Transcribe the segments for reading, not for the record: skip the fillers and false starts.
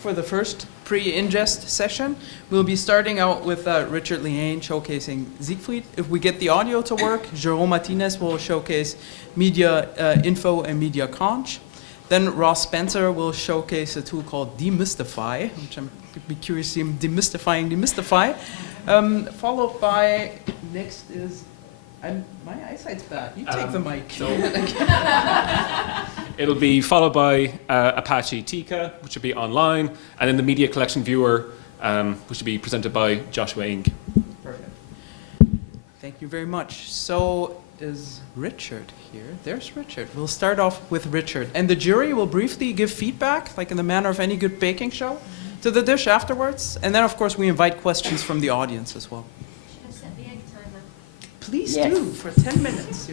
for the first pre-ingest session. We'll be starting out with Richard Liane showcasing Siegfried. If we get the audio to work, Jerome Martinez will showcase media info and media conch. Then Ross Spencer will showcase a tool called Demystify, which I'm be curious to see him demystify. Followed by, next is, my eyesight's bad. You take the mic. So it'll be followed by Apache Tika, which will be online, and then the media collection viewer, which will be presented by Joshua Ing. Perfect. Thank you very much. So is Richard here? There's Richard. We'll start off with Richard. And the jury will briefly give feedback, like in the manner of any good baking show, to the dish afterwards. And then, of course, we invite questions from the audience as well. Should I set the egg timer? Please do, for 10 minutes.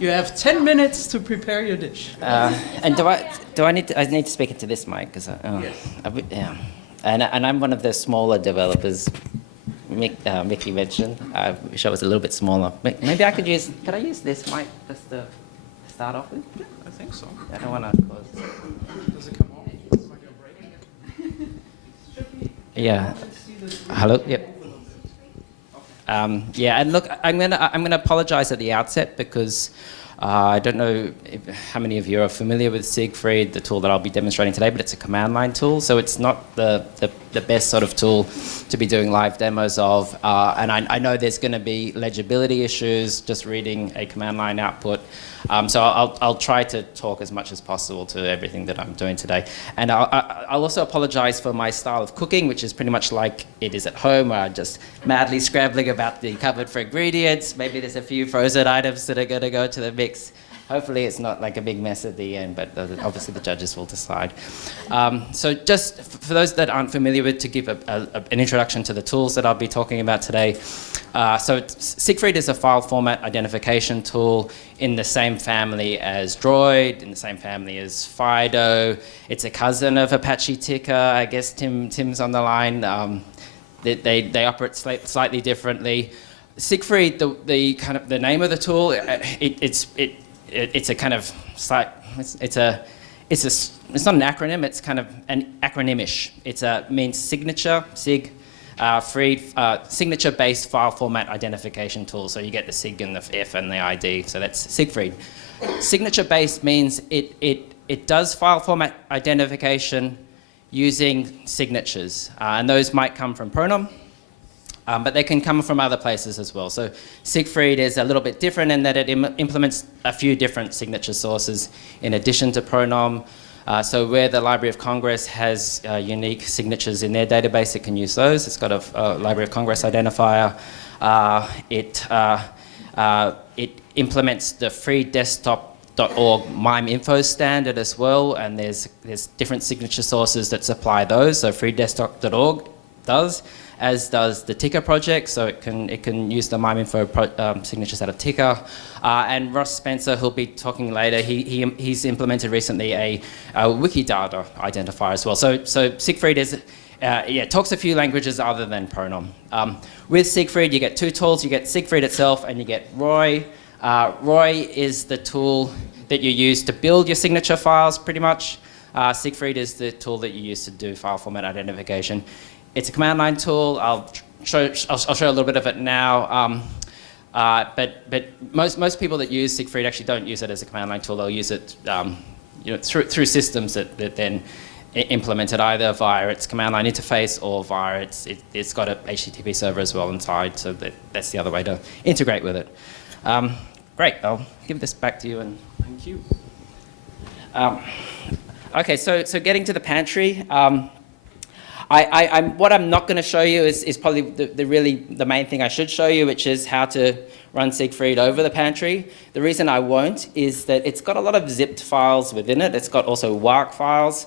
You have 10 minutes to prepare your dish. And I need to speak into this mic? Yes. Yeah. And I'm one of the smaller developers. Mickey mentioned. I wish I was a little bit smaller. Maybe I could use this mic just to start off with? Yeah, I think so. I don't want to close. Does it come off? Am I going to break it? Yeah. Hello? Yep. Yeah, and look, I'm gonna apologize at the outset because I don't know how many of you are familiar with Siegfried, the tool that I'll be demonstrating today, but it's a command line tool, so it's not the best sort of tool to be doing live demos of. And I know there's going to be legibility issues just reading a command line output. So I'll try to talk as much as possible to everything that I'm doing today. And I'll also apologize for my style of cooking, which is pretty much like it is at home, where I'm just madly scrambling about the cupboard for ingredients. Maybe there's a few frozen items that are going to go to the mix. Hopefully it's not like a big mess at the end, but obviously the judges will decide. So just for those that aren't familiar with, to give an introduction to the tools that I'll be talking about today. So Siegfried is a file format identification tool in the same family as Droid, in the same family as Fido. It's a cousin of Apache Tika. I guess Tim's on the line. They operate slightly differently. Siegfried, the name of the tool, it's a kind of it's not an acronym. It's kind of an acronymish. It means signature, signature-based file format identification tool. So you get the sig and the F and the ID. So that's Siegfried. Signature-based means it does file format identification using signatures, and those might come from Pronom. But they can come from other places as well. So Siegfried is a little bit different in that it implements a few different signature sources in addition to Pronom. So where the Library of Congress has unique signatures in their database, it can use those. It's got a Library of Congress identifier. It implements the freedesktop.org MIME info standard as well, and there's different signature sources that supply those. So freedesktop.org does, as does the Tika project, so it can use the MIME info signatures out of Tika. And Ross Spencer, who'll be talking later, he's implemented recently a Wikidata identifier as well. So Siegfried talks a few languages other than Pronom. With Siegfried, you get two tools. You get Siegfried itself, and you get Roy. Roy is the tool that you use to build your signature files, pretty much. Siegfried is the tool that you use to do file format identification. It's a command line tool. I'll show a little bit of it now. But most people that use Siegfried actually don't use it as a command line tool. They'll use it through systems that then implement it either via its command line interface or via it's got an HTTP server as well inside. So that's the other way to integrate with it. Great. I'll give this back to you and thank you. Okay. So getting to the pantry. What I'm not going to show you is probably the main thing I should show you, which is how to run Siegfried over the pantry. The reason I won't is that it's got a lot of zipped files within it. It's got also WARC files.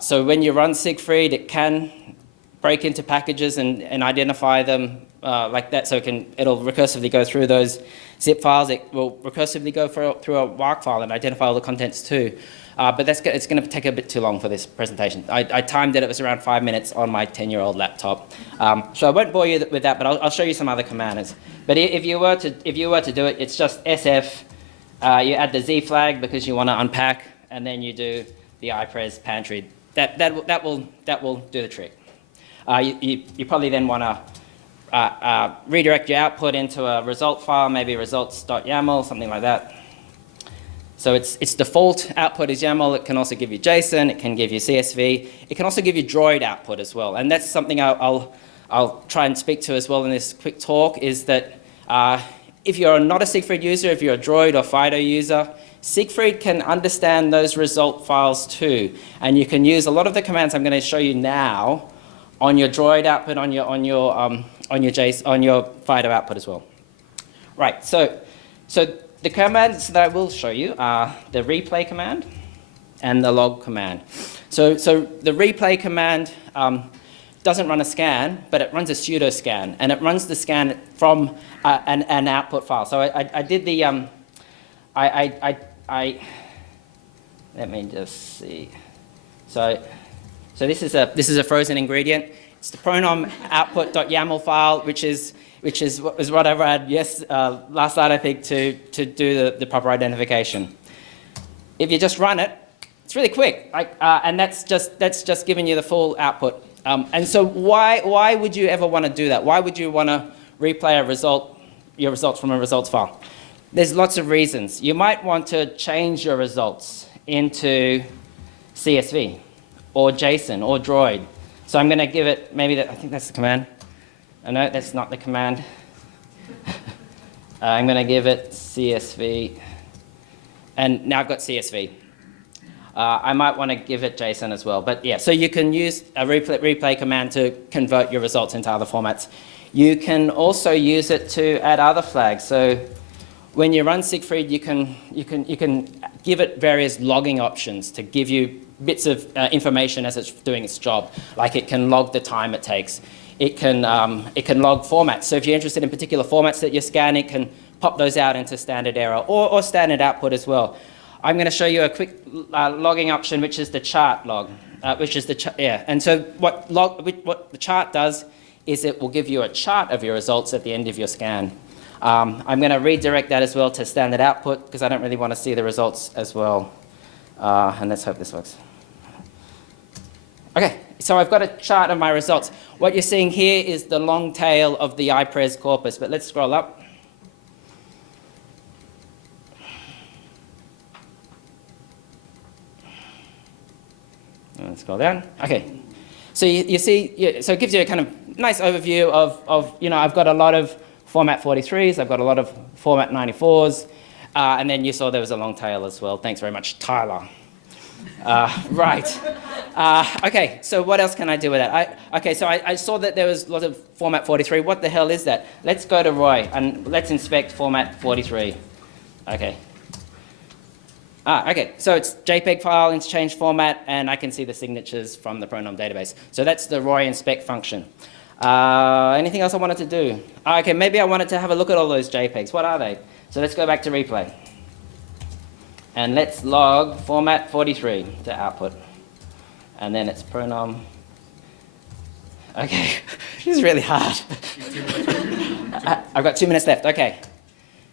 So when you run Siegfried, it can break into packages and identify them like that. So it'll recursively go through those zip files. It will recursively go through a WARC file and identify all the contents too. But it's going to take a bit too long for this presentation. I timed it was around 5 minutes on my 10-year-old laptop. So I won't bore you with that, but I'll show you some other commands. But if you were to do it, it's just SF. You add the Z flag because you want to unpack, and then you do the iPres pantry that will do the trick. You probably then want to redirect your output into a result file, maybe results.yaml, something like that. So its default output is YAML. It can also give you JSON. It can give you CSV. It can also give you Droid output as well. And that's something I'll try and speak to as well in this quick talk, is that if you're not a Siegfried user, if you're a Droid or Fido user, Siegfried can understand those result files too. And you can use a lot of the commands I'm going to show you now on your Droid output, on your Fido output as well. Right, so the commands that I will show you are the replay command and the log command. So the replay command doesn't run a scan, but it runs a pseudo scan, and it runs the scan from an output file. So I did the let me just see. So this is a frozen ingredient. It's the pronom output.yaml file, which is what I read last night, I think, to do the proper identification. If you just run it, it's really quick, and that's just giving you the full output. And so why would you ever want to do that? Why would you want to replay your results from a results file? There's lots of reasons. You might want to change your results into CSV or JSON or Droid. So I'm going to give it, I think that's the command. Oh, no, that's not the command. I'm going to give it CSV. And now I've got CSV. I might want to give it JSON as well. But yeah, so you can use a replay command to convert your results into other formats. You can also use it to add other flags. So when you run Siegfried, you can give it various logging options to give you bits of information as it's doing its job. Like it can log the time it takes. It can log formats. So if you're interested in particular formats that you're scanning, it can pop those out into standard error or standard output as well. I'm going to show you a quick logging option, which is the chart log, And so what the chart does is it will give you a chart of your results at the end of your scan. I'm going to redirect that as well to standard output because I don't really want to see the results as well. And let's hope this works. Okay, so I've got a chart of my results. What you're seeing here is the long tail of the iPres corpus, but let's scroll up. And scroll down. Okay, so you see, so it gives you a kind of nice overview of I've got a lot of format 43s, I've got a lot of format 94s, and then you saw there was a long tail as well. Thanks very much, Tyler. Right. Okay, so what else can I do with that? So I saw that there was lots of format 43. What the hell is that? Let's go to Roy and let's inspect format 43. Okay. Okay, so it's JPEG file, it's changed format, and I can see the signatures from the pronom database. So that's the Roy inspect function. Anything else I wanted to do? Okay, maybe I wanted to have a look at all those JPEGs. What are they? So let's go back to replay. And let's log format 43 to output. And then it's pronom. Okay, this is really hard. I've got 2 minutes left, okay.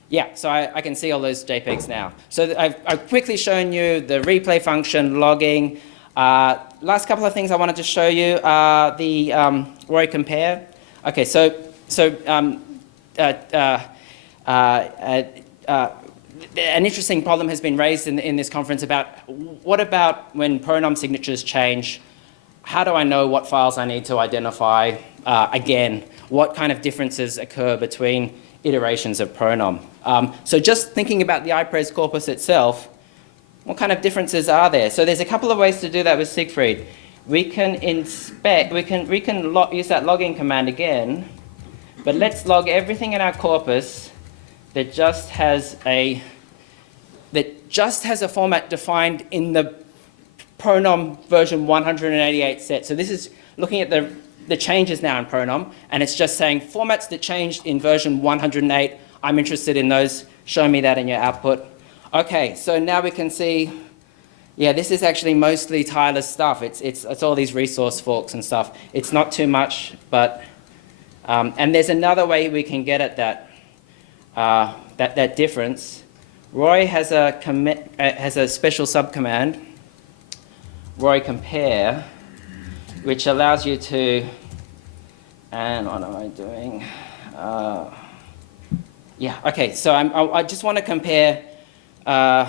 Yeah, so I can see all those JPEGs now. So I've quickly shown you the replay function, logging. Last couple of things I wanted to show you are the Roy compare. Okay, an interesting problem has been raised in this conference about what about when pronom signatures change? How do I know what files I need to identify again? What kind of differences occur between iterations of pronom? So just thinking about the iPres corpus itself, what kind of differences are there? So there's a couple of ways to do that with Siegfried. We can inspect, we can use that logging command again, but let's log everything in our corpus that just has a format defined in the pronom version 188 set. So this is looking at the changes now in pronom, and it's just saying formats that changed in version 108. I'm interested in those. Show me that in your output. Okay, so now we can see, yeah, this is actually mostly Tyler's stuff. It's all these resource forks and stuff. It's not too much, but and there's another way we can get at that difference. Roy has a special subcommand Roy compare, which allows you to, and what am I doing? Yeah, okay, so I just want to compare the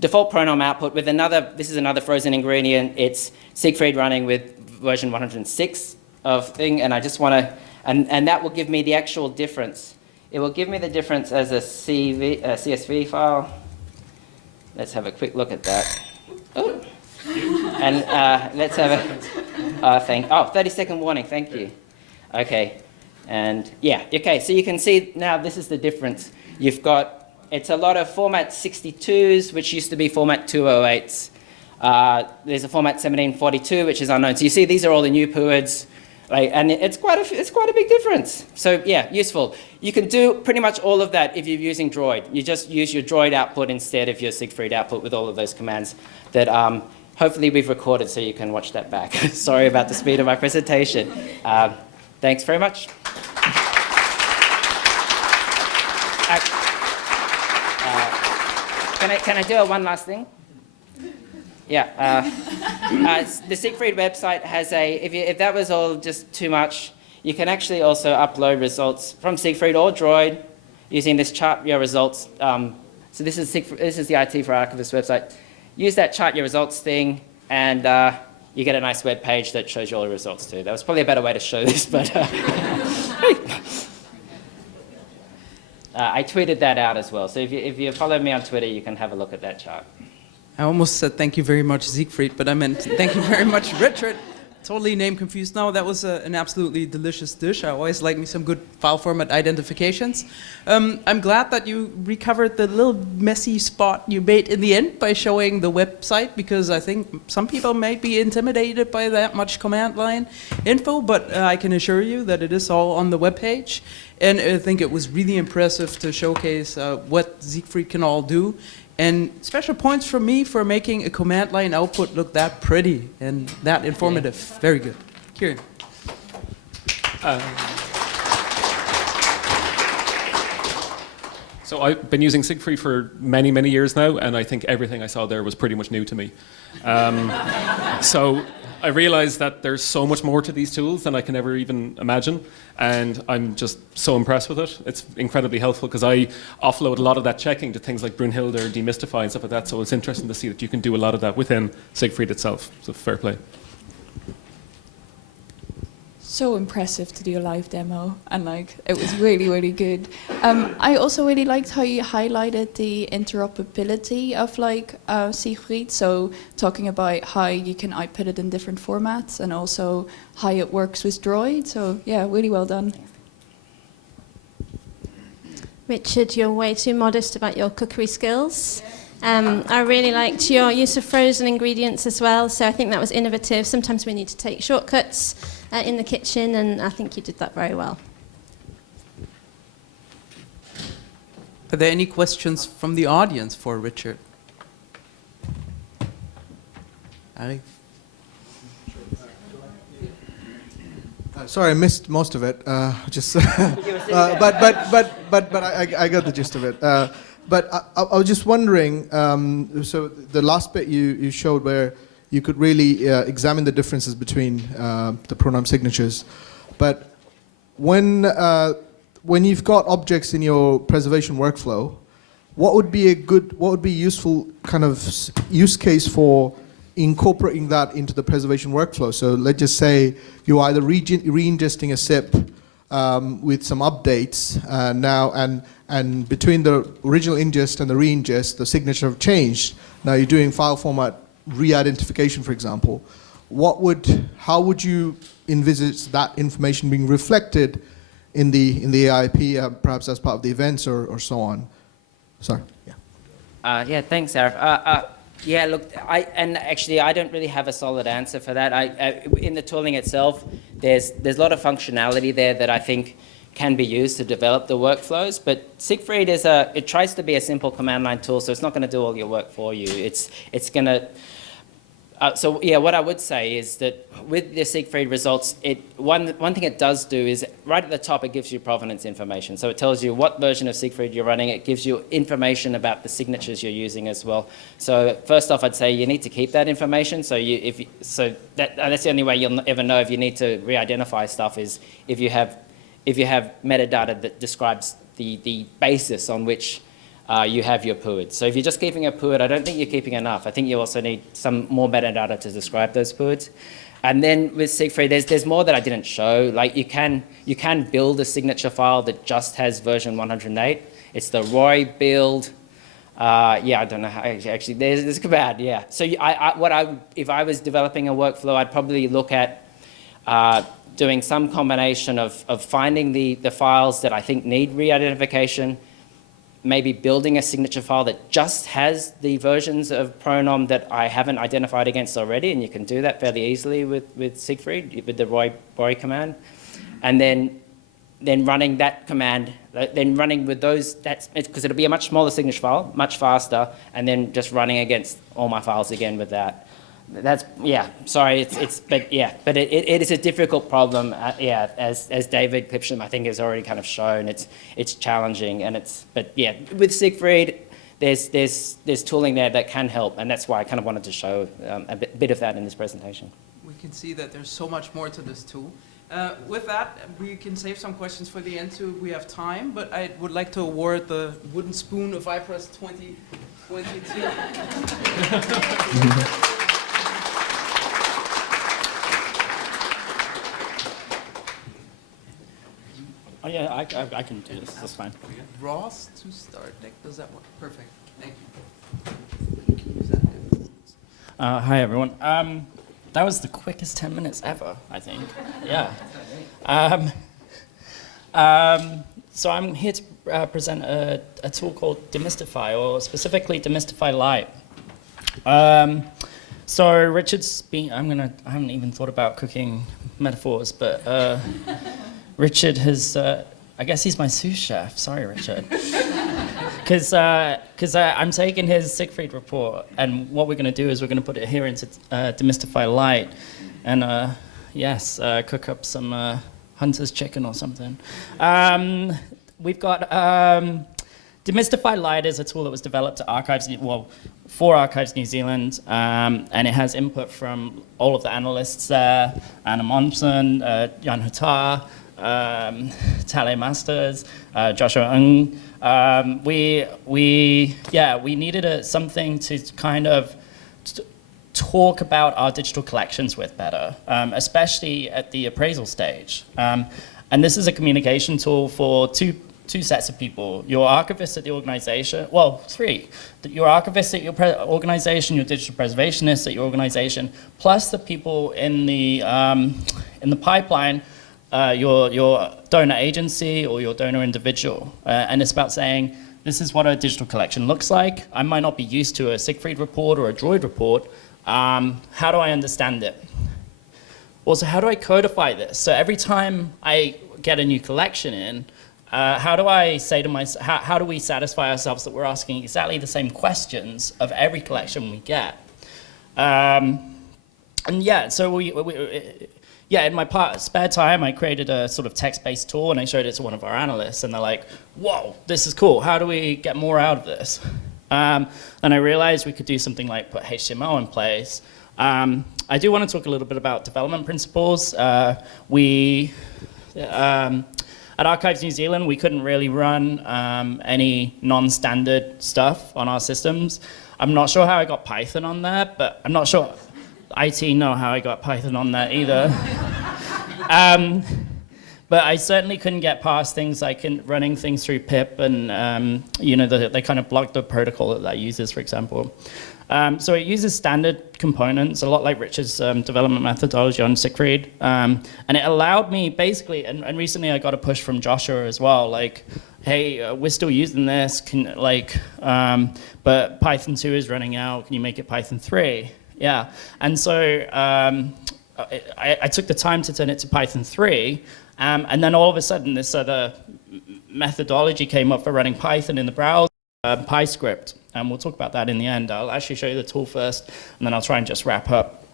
default pronom output with another, this is another frozen ingredient. It's Siegfried running with version 106 of thing, and I just want to, and that will give me the actual difference. It will give me the difference as a CSV file. Let's have a quick look at that. Oh. And let's have a 30-second warning, thank you. Okay, and yeah, okay, so you can see now this is the difference. You've got, it's a lot of format 62s, which used to be format 208s. There's a format 1742, which is unknown. So you see these are all the new PUIDs, right? And it's quite a big difference. So yeah, useful. You can do pretty much all of that if you're using Droid. You just use your Droid output instead of your Siegfried output with all of those commands that hopefully we've recorded so you can watch that back. Sorry about the speed of my presentation. Thanks very much. Can I do one last thing? Yeah. The Siegfried website has a, if that was all just too much, you can actually also upload results from Siegfried or Droid using this chart your results. So this is the IT for Archivists website. Use that chart your results thing, and you get a nice web page that shows you all the results too. That was probably a better way to show this, but I tweeted that out as well. So if you follow me on Twitter, you can have a look at that chart. I almost said thank you very much, Siegfried, but I meant thank you very much, Richard. Totally name confused now. That was an absolutely delicious dish. I always like me some good file format identifications. I'm glad that you recovered the little messy spot you made in the end by showing the website, because I think some people may be intimidated by that much command line info, but I can assure you that it is all on the webpage. And I think it was really impressive to showcase what Siegfried can all do. And special points from me for making a command line output look that pretty and that informative. Yeah. Very good. Kieran. So I've been using Siegfried for many, many years now, and I think everything I saw there was pretty much new to me. So I realized that there's so much more to these tools than I can ever even imagine, and I'm just so impressed with it. It's incredibly helpful because I offload a lot of that checking to things like Brunhilde or Demystify and stuff like that, so it's interesting to see that you can do a lot of that within Siegfried itself, so fair play. So impressive to do a live demo, and like it was really, really good. I also really liked how you highlighted the interoperability of like Siegfried, so talking about how you can output it in different formats and also how it works with Droid. So yeah, really well done. Richard, you're way too modest about your cookery skills. I really liked your use of frozen ingredients as well, so I think that was innovative. Sometimes we need to take shortcuts in the kitchen, and I think you did that very well. Are there any questions from the audience for Richard? Ari? Sorry, I missed most of it. Just, but I got the gist of it. But I was just wondering, so the last bit you showed where you could really examine the differences between the pronoun signatures. But when you've got objects in your preservation workflow, what would be useful kind of use case for incorporating that into the preservation workflow? So let's just say you're either re-ingesting a SIP with some updates now, and between the original ingest and the re-ingest, the signature have changed. Now you're doing file format re-identification, for example. How would you envisage that information being reflected in the AIP, perhaps as part of the events or so on? Sorry. Yeah. Yeah, thanks, Arif. Yeah, look, I don't really have a solid answer for that. In the tooling itself, there's a lot of functionality there that I think can be used to develop the workflows, but Siegfried it tries to be a simple command line tool, so it's not going to do all your work for you. It's going to So yeah, what I would say is that with the Siegfried results, one thing it does do is right at the top it gives you provenance information. So it tells you what version of Siegfried you're running. It gives you information about the signatures you're using as well. So first off, I'd say you need to keep that information. So that's the only way you'll ever know if you need to re-identify stuff is if you have metadata that describes the basis on which you have your PUID. So if you're just keeping a PUID, I don't think you're keeping enough. I think you also need some more metadata to describe those PUIDs. And then with Siegfried, there's more that I didn't show. Like you can build a signature file that just has version 108. It's the Roy build. Yeah, I don't know how actually. There's a command. Yeah. So if I was developing a workflow, I'd probably look at doing some combination of finding the files that I think need re-identification, maybe building a signature file that just has the versions of pronom that I haven't identified against already, and you can do that fairly easily with Siegfried, with the Roy command. And then running that command, then running with those, because it'll be a much smaller signature file, much faster, and then just running against all my files again with that. That's, yeah, sorry, but it is a difficult problem, yeah, as David Clipsham, I think, has already kind of shown, it's challenging, but yeah, with Siegfried, there's tooling there that can help, and that's why I kind of wanted to show a bit of that in this presentation. We can see that there's so much more to this tool. With that, we can save some questions for the end too if we have time, but I would like to award the wooden spoon of iPres 2022. Oh yeah, I can do this. That's fine. Ross to start. Does that work? Perfect. Thank you. Hi everyone. That was the quickest 10 minutes ever, I think. Yeah. So I'm here to present a tool called Demystify, or specifically Demystify Lite. So Richard's been. I haven't even thought about cooking metaphors, but. Richard has, I guess he's my sous chef. Sorry, Richard. Because I'm taking his Siegfried report, and what we're going to do is we're going to put it here into Demystify Lite, and yes, cook up some hunter's chicken or something. We've got Demystify Lite is a tool that was developed at for Archives New Zealand, and it has input from all of the analysts there: Anna Monson, Jan Hutar, Tale Masters, Joshua Ng. We needed something to kind of talk about our digital collections with better, especially at the appraisal stage. And this is a communication tool for two sets of people: your archivist at the organization, well, three. Your archivist at your organization, your digital preservationist at your organization, plus the people in the pipeline, your donor agency or your donor individual. And it's about saying, this is what a digital collection looks like. I might not be used to a Siegfried report or a Droid report. How do I understand it? Also, how do I codify this? So every time I get a new collection in, how do I say to myself, how do we satisfy ourselves that we're asking exactly the same questions of every collection we get? And yeah, so in my spare time, I created a sort of text-based tool, and I showed it to one of our analysts, and they're like, whoa, this is cool. How do we get more out of this? And I realized we could do something like put HTML in place. I do want to talk a little bit about development principles. At Archives New Zealand, we couldn't really run any non-standard stuff on our systems. I'm not sure how I got Python on there, but I'm not sure IT know how I got Python on there either. But I certainly couldn't get past things like running things through pip, and they kind of blocked the protocol that uses, for example. So it uses standard components, a lot like Richard's development methodology on Siegfried. And it allowed me basically, and recently I got a push from Joshua as well, like, hey, we're still using this, but Python 2 is running out, can you make it Python 3? Yeah, and so I took the time to turn it to Python 3, and then all of a sudden this other methodology came up for running Python in the browser, PyScript. and we'll talk about that in the end. I'll actually show you the tool first, and then I'll try and just wrap up.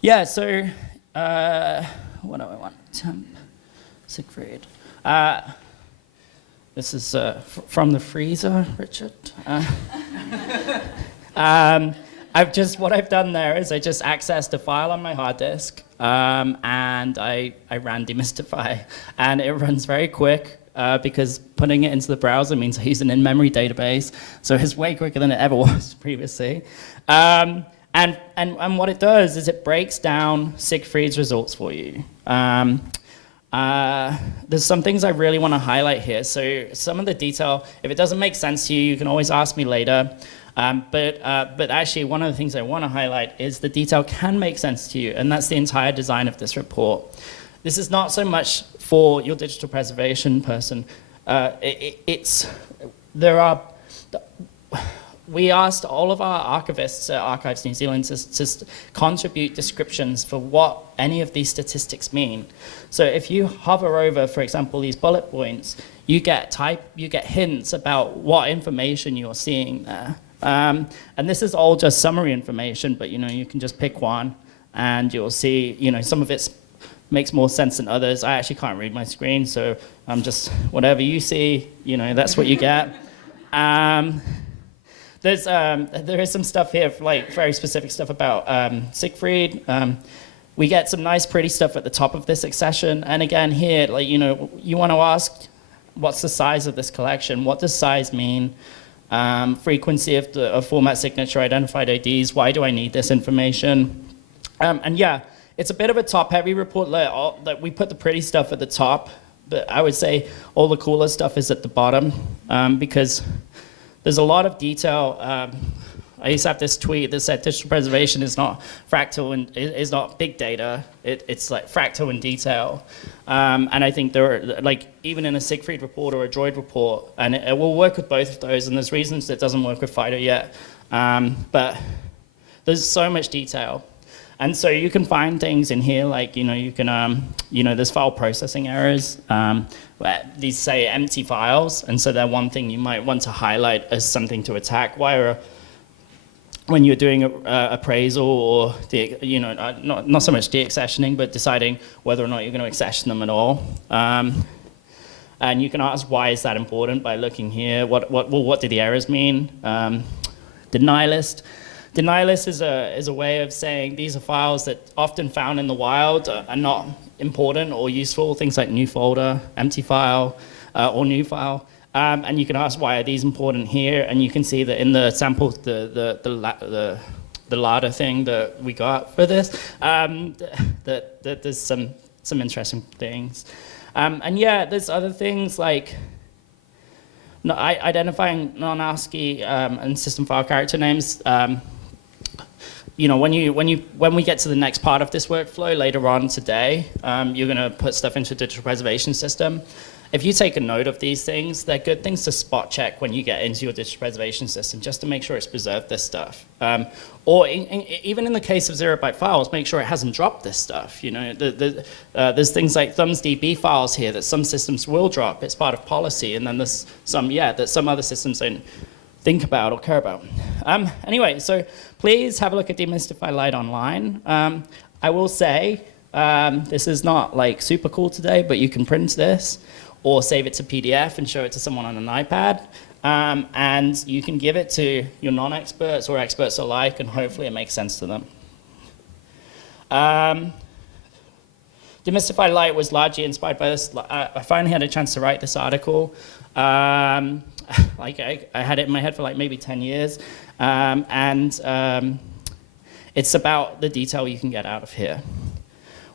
Yeah, so what do I want? Temp, Siegfried. This is from the freezer, Richard. What I've done there is I just accessed a file on my hard disk, and I ran demystify, and it runs very quick because putting it into the browser means I use an in-memory database, so it's way quicker than it ever was previously. And what it does is it breaks down Siegfried's results for you. There's some things I really want to highlight here. So some of the detail, if it doesn't make sense to you, you can always ask me later. But actually, one of the things I want to highlight is the detail can make sense to you, and that's the entire design of this report. This is not so much for your digital preservation person. We asked all of our archivists at Archives New Zealand to contribute descriptions for what any of these statistics mean. So if you hover over, for example, these bullet points, you get hints about what information you're seeing there. And this is all just summary information, but you can just pick one, and you'll see some of it makes more sense than others. I actually can't read my screen, so I'm just whatever you see, that's what you get. There is some stuff here, like very specific stuff about Siegfried. We get some nice, pretty stuff at the top of this accession. And again, here, you want to ask, what's the size of this collection? What does size mean? Frequency of format signature identified IDs. Why do I need this information? And yeah, it's a bit of a top-heavy report. Like we put the pretty stuff at the top, but I would say all the cooler stuff is at the bottom because there's a lot of detail. I used to have this tweet that said digital preservation is not fractal and is not big data. It's like fractal in detail. And I think there are, like, even in a Siegfried report or a Droid report, and it will work with both of those, and there's reasons it doesn't work with FIDO yet. But there's so much detail. And so you can find things in here like, you can, there's file processing errors. Where these say empty files, and so they're one thing you might want to highlight as something to attack. When you're doing appraisal or not so much deaccessioning, but deciding whether or not you're going to accession them at all. And you can ask, why is that important by looking here? What do the errors mean? Deny list. Deny list is a way of saying these are files that often found in the wild are not important or useful, things like new folder, empty file, or new file. And you can ask, why are these important here? And you can see that in the sample, the LADA thing that we got for this, that there's some interesting things. And yeah, there's other things like identifying non-ASCII and system file character names. When we get to the next part of this workflow later on today, you're going to put stuff into a digital preservation system. If you take a note of these things, they're good things to spot check when you get into your digital preservation system, just to make sure it's preserved this stuff. Or even in the case of 0-byte files, make sure it hasn't dropped this stuff. There's things like thumbsdb files here that some systems will drop. It's part of policy, and then there's some, that some other systems don't think about or care about. Anyway, so please have a look at Demystify Lite online. I will say, this is not like super cool today, but you can print this or save it to PDF and show it to someone on an iPad. And you can give it to your non-experts or experts alike, and hopefully it makes sense to them. Demystify Lite was largely inspired by this. I finally had a chance to write this article. I had it in my head for like maybe 10 years. It's about the detail you can get out of here.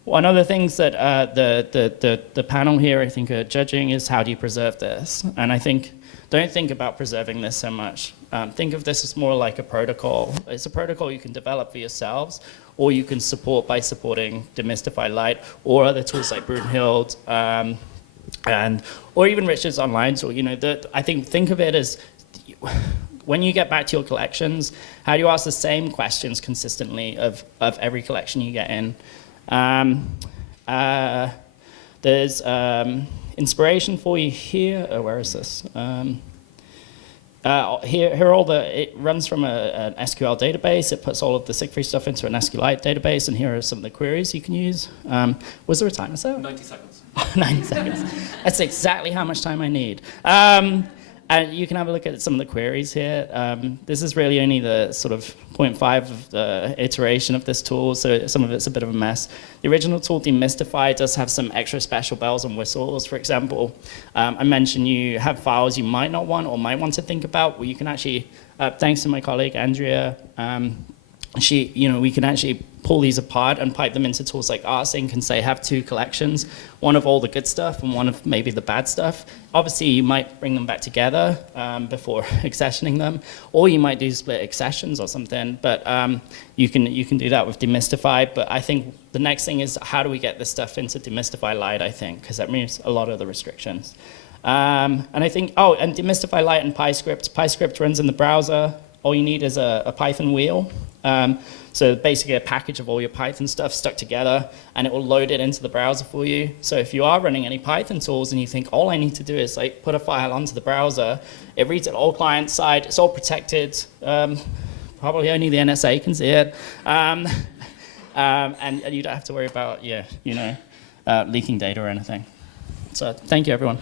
One of the things that the panel here, I think, are judging is how do you preserve this? And I think, don't think about preserving this so much. Think of this as more like a protocol. It's a protocol you can develop for yourselves, or you can support by supporting Demystify Lite or other tools like Brunhild, or even Richard's online tool. I think of it as when you get back to your collections, how do you ask the same questions consistently of every collection you get in? There's inspiration for you here. Oh, where is this? Here are all it runs from an SQL database. It puts all of the Siegfried stuff into an SQLite database, and here are some of the queries you can use. Was there a timer set? 90 seconds. 90 seconds. That's exactly how much time I need. And you can have a look at some of the queries here. This is really only the sort of 0.5 of the iteration of this tool, so some of it's a bit of a mess. The original tool, Demystify, does have some extra special bells and whistles. For example, I mentioned you have files you might not want or might want to think about, where you can actually, thanks to my colleague Andrea, we can actually pull these apart and pipe them into tools like rsync and say have two collections, one of all the good stuff and one of maybe the bad stuff. Obviously, you might bring them back together before accessioning them, or you might do split accessions or something. But you can do that with Demystify. But I think the next thing is how do we get this stuff into Demystify Lite? I think because that removes a lot of the restrictions. And I think and Demystify Lite and PyScript. PyScript runs in the browser. All you need is a Python wheel. So basically a package of all your Python stuff stuck together, and it will load it into the browser for you. So if you are running any Python tools and you think all I need to do is like put a file onto the browser, it reads it all client side, it's all protected, probably only the NSA can see it, and you don't have to worry about leaking data or anything. So thank you, everyone.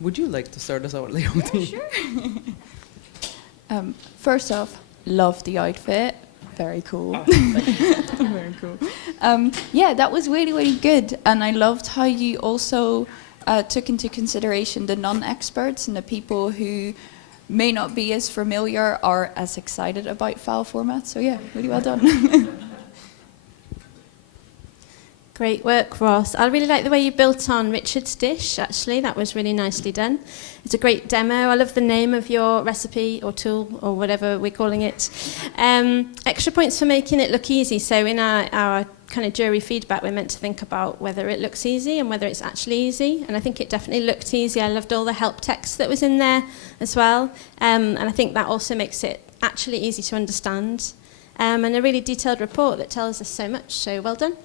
Would you like to start us out, Leontine? Sure. First off, love the outfit. Very cool. Oh, thank you. Very cool. Yeah, that was really, really good. And I loved how you also took into consideration the non-experts and the people who may not be as familiar or as excited about file formats. So yeah, really well done. Great work, Ross. I really like the way you built on Richard's dish, actually. That was really nicely done. It's a great demo. I love the name of your recipe or tool or whatever we're calling it. Extra points for making it look easy. So in our kind of jury feedback, we're meant to think about whether it looks easy and whether it's actually easy. And I think it definitely looked easy. I loved all the help text that was in there as well. And I think that also makes it actually easy to understand. And a really detailed report that tells us so much. So well done.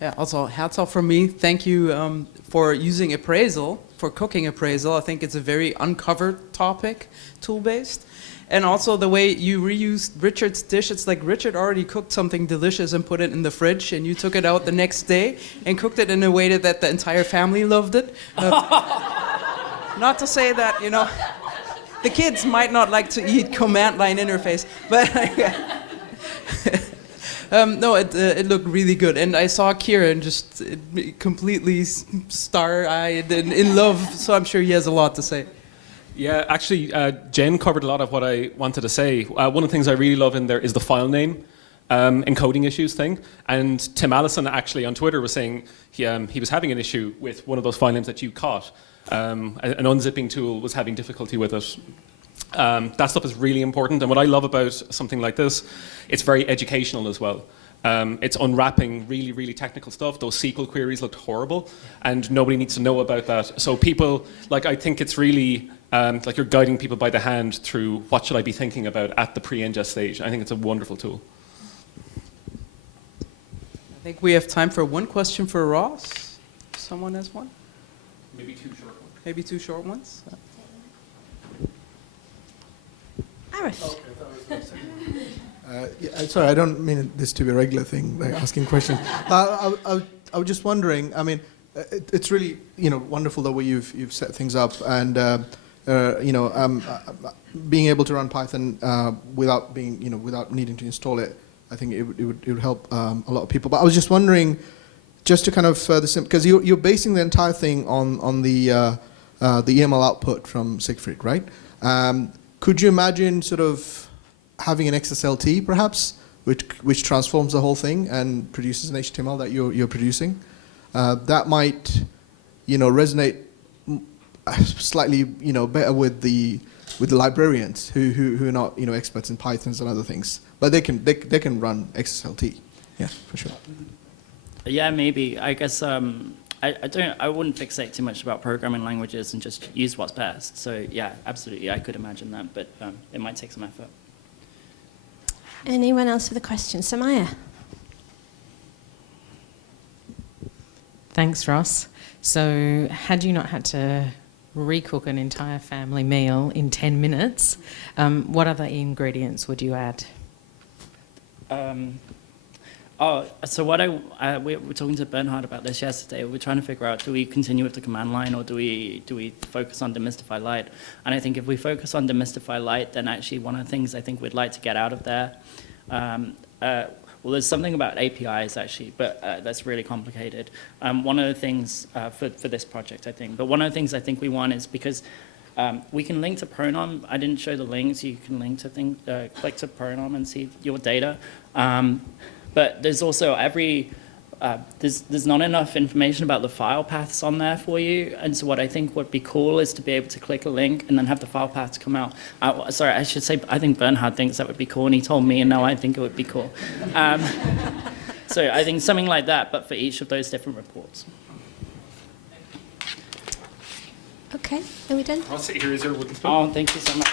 Yeah, also hats off from me. Thank you for using appraisal, for cooking appraisal. I think it's a very uncovered topic, tool-based. And also the way you reused Richard's dish, it's like Richard already cooked something delicious and put it in the fridge, and you took it out the next day and cooked it in a way that the entire family loved it. Not to say that, the kids might not like to eat command line interface, but no, it looked really good, and I saw Kieran just completely star-eyed and in love, so I'm sure he has a lot to say. Yeah, actually, Jen covered a lot of what I wanted to say. One of the things I really love in there is the file name encoding issues thing, and Tim Allison actually on Twitter was saying he was having an issue with one of those file names that you caught. An unzipping tool was having difficulty with it. That stuff is really important, and what I love about something like this, it's very educational as well. It's unwrapping really, really technical stuff. Those SQL queries looked horrible, and nobody needs to know about that. So people, I think it's really like you're guiding people by the hand through what should I be thinking about at the pre-ingest stage. I think it's a wonderful tool. I think we have time for one question for Ross. Someone has one? Maybe two short ones. Maybe two short ones? Arif. Sorry, I don't mean this to be a regular thing, like asking questions. I was just wondering. I mean, it's really wonderful the way you've set things up, and being able to run Python without needing to install it. I think it would help a lot of people. But I was just wondering, just to kind of further because you're basing the entire thing on the EML output from Siegfried, right? Could you imagine sort of having an XSLT perhaps, which transforms the whole thing and produces an HTML that you're producing? That might, resonate slightly, better with the librarians who are not, experts in Pythons and other things, but they can run XSLT. Yeah, for sure. Yeah, maybe. I guess I wouldn't fixate too much about programming languages and just use what's best. So yeah, absolutely, I could imagine that, but it might take some effort. Anyone else with a question? Samaya? Thanks, Ross. So, had you not had to recook an entire family meal in 10 minutes, what other ingredients would you add? So we were talking to Bernhard about this yesterday. We're trying to figure out, do we continue with the command line, or do we focus on demystify light? And I think if we focus on demystify light, then actually one of the things I think we'd like to get out of there, well, there's something about APIs actually, but that's really complicated. One of the things for this project, I think, but one of the things I think we want is, because we can link to Pronom. I didn't show the links. You can link to click to Pronom and see your data. But there's also there's not enough information about the file paths on there for you. And so what I think would be cool is to be able to click a link and then have the file paths come out. Sorry, I should say, I think Bernhard thinks that would be cool, and he told me, and now I think it would be cool. So I think something like that, but for each of those different reports. Okay, are we done? Ross, here is your wooden spoon. Oh, thank you so much.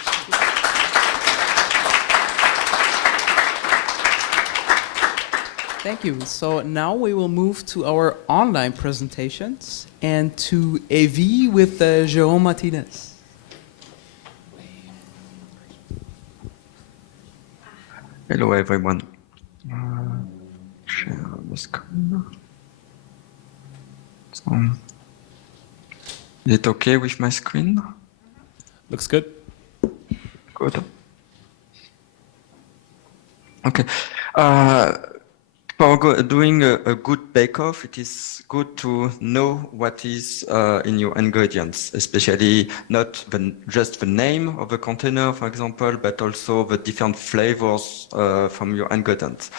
Thank you. So now we will move to our online presentations and to AV with Jérôme Martinez. Hello everyone. Share the screen. So, is it okay with my screen? Looks good. Good. Okay. For doing a good bake-off, it is good to know what is in your ingredients, especially not just the name of the container, for example, but also the different flavors from your ingredients.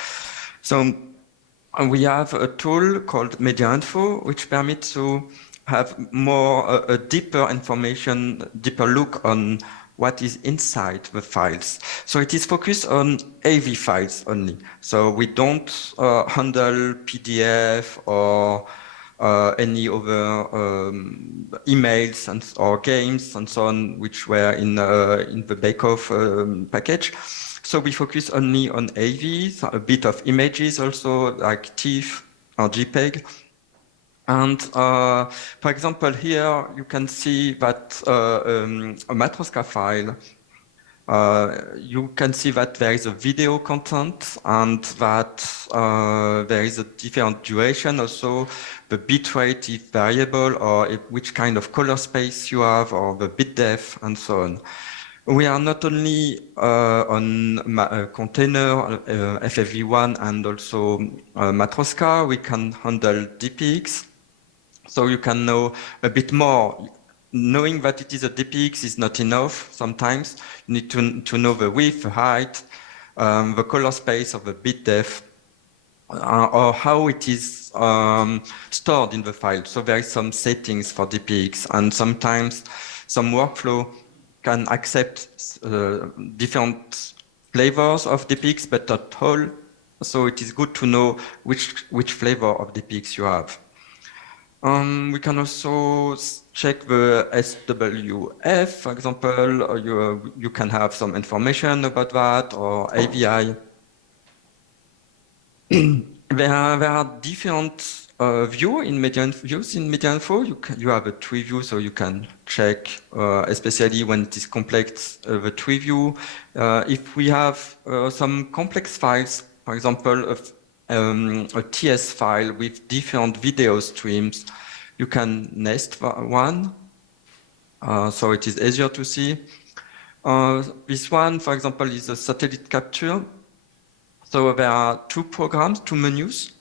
So we have a tool called Media Info, which permits to have more a deeper information, deeper look on what is inside the files. So it is focused on AV files only. So we don't handle PDF or any other emails or games and so on, which were in the bake-off package. So we focus only on AV, so a bit of images also, like TIFF or JPEG. And for example, here you can see that a Matroska file, you can see that there is a video content and that there is a different duration. Also, the bitrate is variable, or which kind of color space you have, or the bit depth, and so on. We are not only on container, FFV1, and also Matroska. We can handle DPX. So you can know a bit more. Knowing that it is a DPX is not enough sometimes. You need to know the width, the height, the color space of the bit depth, or how it is stored in the file. So there is some settings for DPX, and sometimes some workflow can accept different flavors of DPX, but not all. So it is good to know which flavor of DPX you have. We can also check the SWF, for example. You can have some information about that, or AVI. There are different views in Media Info. You have a tree view, so you can check, especially when it is complex, the tree view. If we have some complex files, for example, a TS file with different video streams, you can nest one, so it is easier to see. This one, for example, is a satellite capture. So there are two programs, two menus,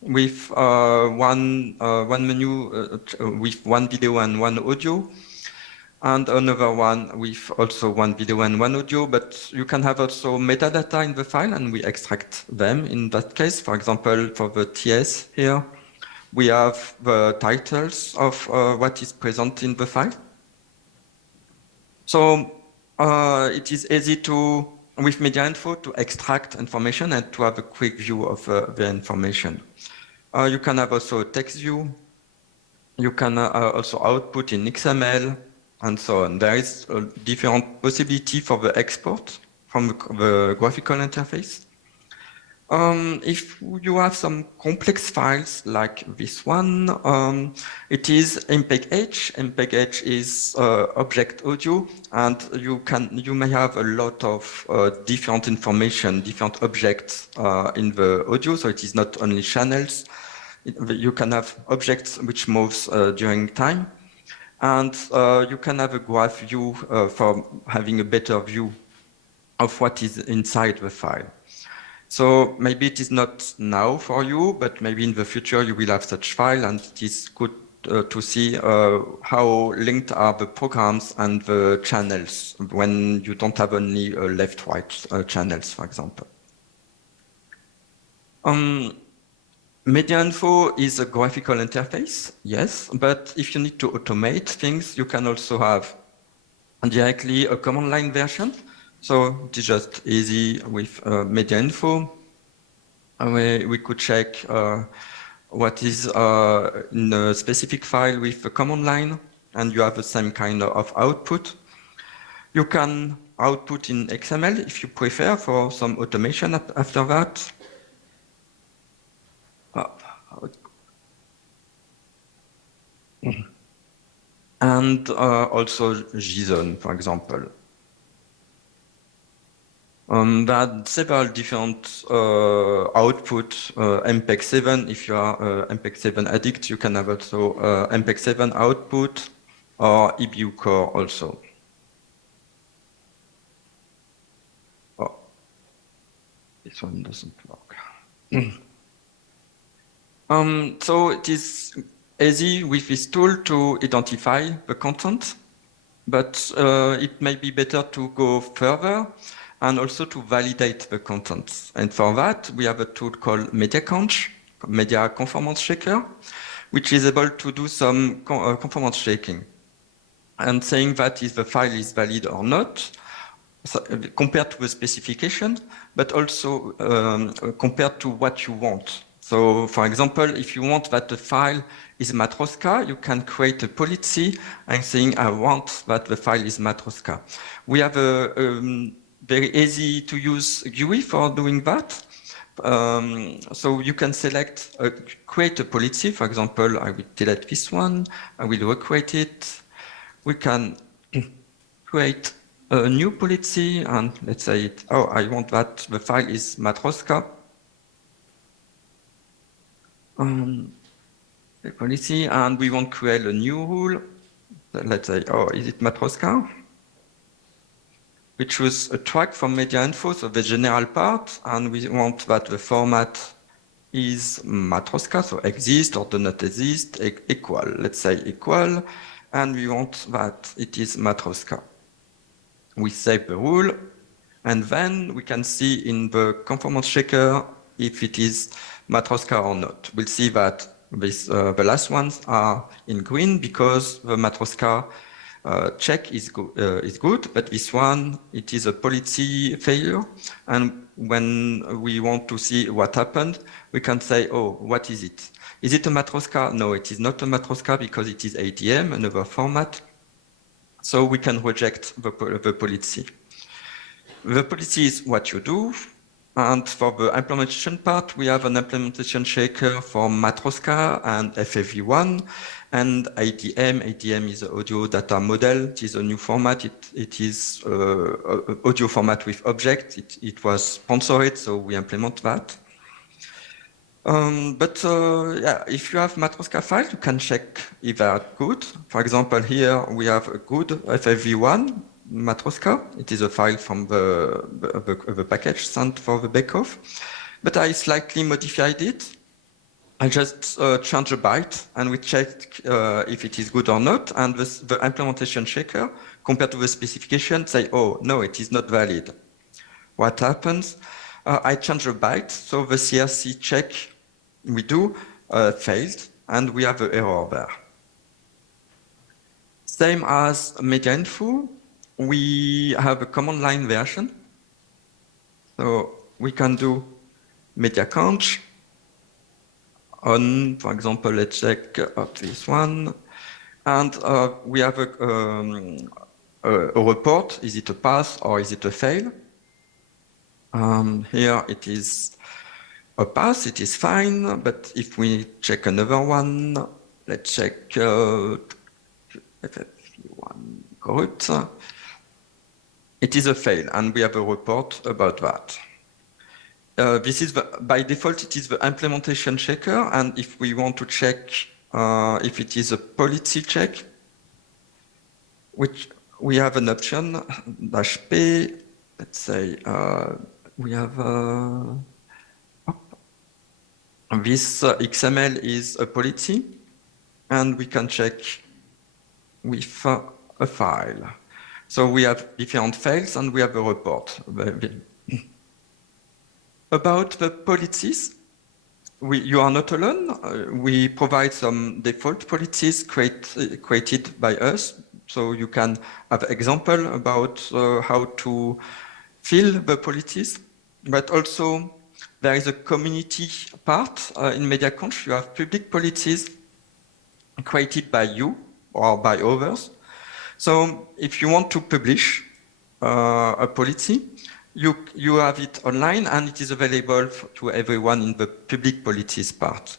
with one menu with one video and one audio, and another one with also one video and one audio, but you can have also metadata in the file, and we extract them in that case. For example, for the TS here, we have the titles of what is present in the file. So it is easy to, with Media Info, to extract information and to have a quick view of the information. You can have also a text view. You can also output in XML, and so on. There is a different possibility for the export from the graphical interface. If you have some complex files like this one, it is MPEG-H. MPEG-H is object audio, and you may have a lot of different information, different objects in the audio. So it is not only channels. You can have objects which moves during time, and you can have a graph view for having a better view of what is inside the file. So maybe it is not now for you, but maybe in the future you will have such file, and it is good to see how linked are the programs and the channels when you don't have only left-right channels, for example. Media info is a graphical interface, yes, but if you need to automate things, you can also have directly a command line version. So it is just easy with media info. We could check what is in a specific file with a command line, and you have the same kind of output. You can output in XML if you prefer for some automation after that. And also JSON, for example. There are several different output, MPEG-7. If you are MPEG-7 addict, you can have also MPEG-7 output or EBU core also. Oh, this one doesn't work. So it is easy with this tool to identify the content, but it may be better to go further and also to validate the content. And for that, we have a tool called MediaConch, Media Conformance Checker, which is able to do some conformance checking and saying that if the file is valid or not, so, compared to the specification, but also compared to what you want. So, for example, if you want that the file is Matroska, you can create a policy and saying, I want that the file is Matroska. We have a very easy to use GUI for doing that. So you can select, create a policy. For example, I will delete this one. I will recreate it. We can create a new policy, and let's say, I want that the file is Matroska. The policy, and we want to create a new rule. Let's say, is it Matroska? We choose a track from media info, so the general part, and we want that the format is Matroska, so exist or do not exist, equal. Let's say equal, and we want that it is Matroska. We save the rule, and then we can see in the conformance checker if it is Matroska or not. We'll see that this, the last ones are in green because the Matroska check is good, but this one, it is a policy failure. And when we want to see what happened, we can say, what is it? Is it a Matroska? No, it is not a Matroska because it is ADM, another format. So we can reject the policy. The policy is what you do. And for the implementation part, we have an implementation checker for Matroska and FFV1 and ADM. ADM is an audio data model. It is a new format. It is audio format with object. It was sponsored, so we implement that. If you have Matroska file, you can check if they are good. For example, here we have a good FFV1. Matroska. It is a file from the package sent for the bake-off. But I slightly modified it. I just changed a byte and we checked if it is good or not. And the implementation checker, compared to the specification, say, no, it is not valid. What happens? I change a byte, so the CRC check we do failed, and we have an error there. Same as media info. We have a command line version. So we can do MediaConch on, for example, let's check up this one. And we have a report. Is it a pass or is it a fail? Here it is Pass, it is fine, but if we check another one, let's check FFV1 corrupt, it is a fail, and we have a report about that. This is by default, it is the implementation checker, and if we want to check if it is a policy check, which we have an option, -P, let's say we have this XML is a policy, and we can check with a file. So we have different files, and we have a report. About the policies, you are not alone. We provide some default policies created by us. So you can have example about how to fill the policies, but also there is a community part in MediaConf. You have public policies created by you or by others. So if you want to publish a policy, you have it online, and it is available to everyone in the public policies part.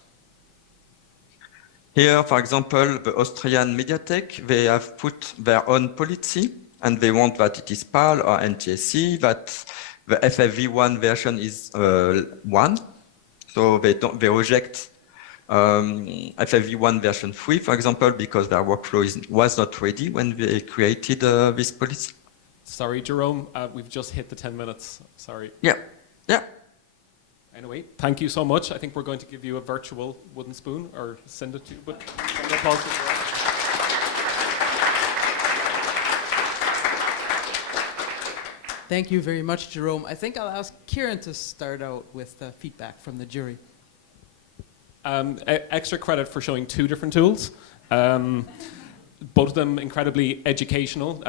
Here, for example, the Austrian Mediatek, they have put their own policy, and they want that it is PAL or NTSC, that the FFV1 version is 1. So they reject FFV1 version 3, for example, because their workflow was not ready when they created this policy. Sorry, Jerome, we've just hit the 10 minutes. Sorry. Yeah. Anyway, thank you so much. I think we're going to give you a virtual wooden spoon, or send it to you. But Thank you very much, Jerome. I think I'll ask Kieran to start out with feedback from the jury. Extra credit for showing 2 different tools. Both of them incredibly educational.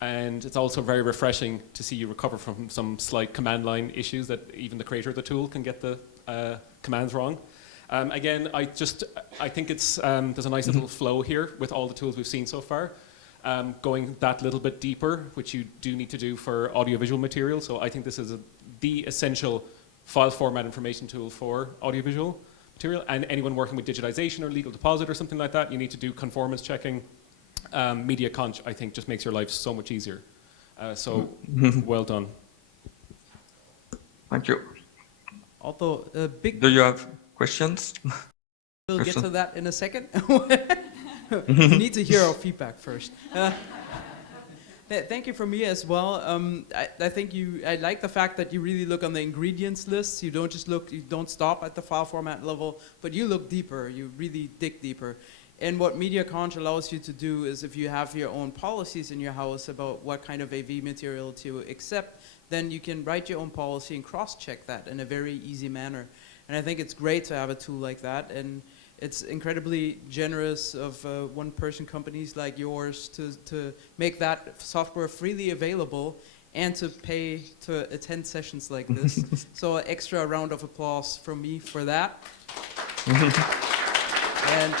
And it's also very refreshing to see you recover from some slight command line issues that even the creator of the tool can get the commands wrong. Again, I think it's there's a nice little flow here with all the tools we've seen so far. Going that little bit deeper, which you do need to do for audiovisual material. So I think this is the essential file format information tool for audiovisual material. And anyone working with digitization or legal deposit or something like that, you need to do conformance checking. Media Conch, I think, just makes your life so much easier. So, well done. Thank you. Although a big... Do you have questions? We'll get to that in a second. We need to hear our feedback first. Thank you from me as well. I think I like the fact that you really look on the ingredients list. You don't stop at the file format level, but you look deeper. You really dig deeper. And what MediaConch allows you to do is, if you have your own policies in your house about what kind of AV material to accept, then you can write your own policy and cross-check that in a very easy manner. And I think it's great to have a tool like that. And it's incredibly generous of one-person companies like yours to make that software freely available and to pay to attend sessions like this. So an extra round of applause from me for that. And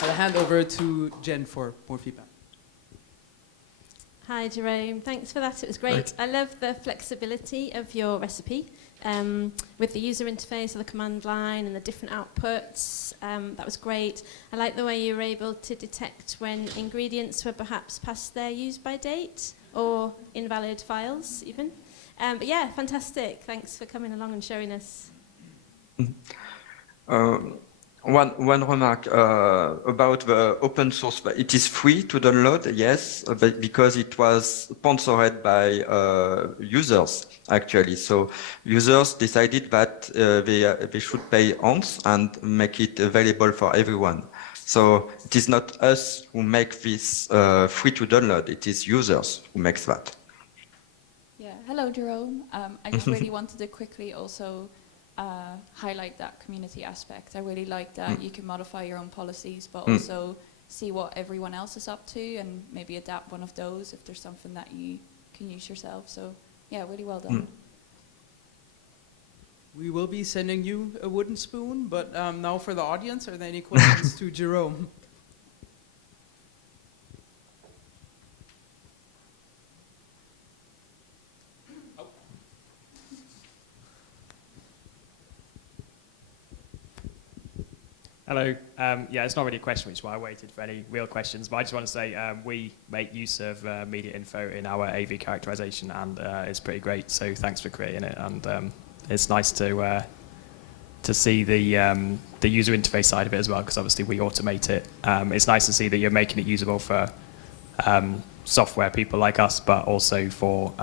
I'll hand over to Jen for more feedback. Hi, Jerome. Thanks for that. It was great. Right. I love the flexibility of your recipe with the user interface of the command line and the different outputs. That was great. I like the way you were able to detect when ingredients were perhaps past their use-by date or invalid files, even. But yeah, fantastic. Thanks for coming along and showing us. One remark about the open source. It is free to download, yes, but because it was sponsored by users, actually. So users decided that they should pay once and make it available for everyone. So it is not us who make this free to download. It is users who makes that. Yeah, hello, Jerome. I just really wanted to quickly also highlight that community aspect. I really like that you can modify your own policies, but also see what everyone else is up to and maybe adapt one of those if there's something that you can use yourself. So yeah, really well done. We will be sending you a wooden spoon, but now for the audience, are there any questions to Jerome? Hello. Yeah, it's not really a question, which is why I waited for any real questions. But I just want to say we make use of media info in our AV characterization, and it's pretty great. So thanks for creating it, and it's nice to see the user interface side of it as well, because obviously we automate it. It's nice to see that you're making it usable for software people like us, but also for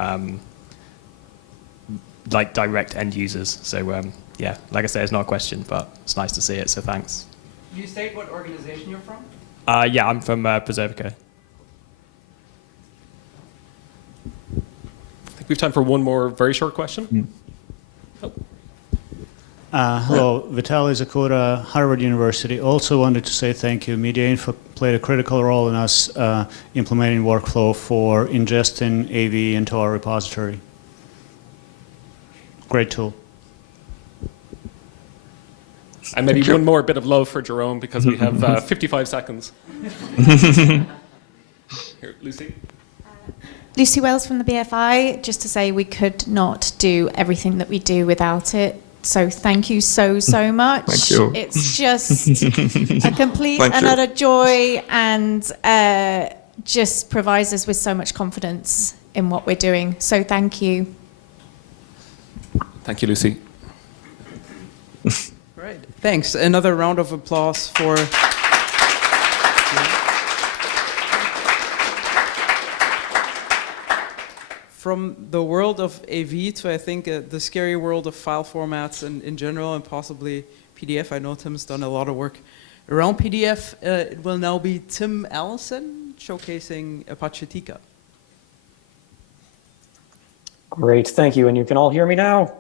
like direct end users. So yeah, like I said, it's not a question, but it's nice to see it. So thanks. Can you state what organization you're from? Yeah, I'm from Preservica. I think we have time for one more very short question. Oh. Hello, Vitaly Zakota, Harvard University. Also wanted to say thank you. Media Info played a critical role in us implementing workflow for ingesting AV into our repository. Great tool. And maybe one more bit of love for Jerome, because we have 55 seconds. Here, Lucy. Lucy Wells from the BFI. Just to say, we could not do everything that we do without it. So thank you so much. Thank you. It's just a complete and utter joy, and just provides us with so much confidence in what we're doing. So thank you. Thank you, Lucy. Right. Thanks. Another round of applause for. From the world of AV to, I think, the scary world of file formats in general, and possibly PDF. I know Tim's done a lot of work around PDF. It will now be Tim Allison showcasing Apache Tika. Great, thank you. And you can all hear me now?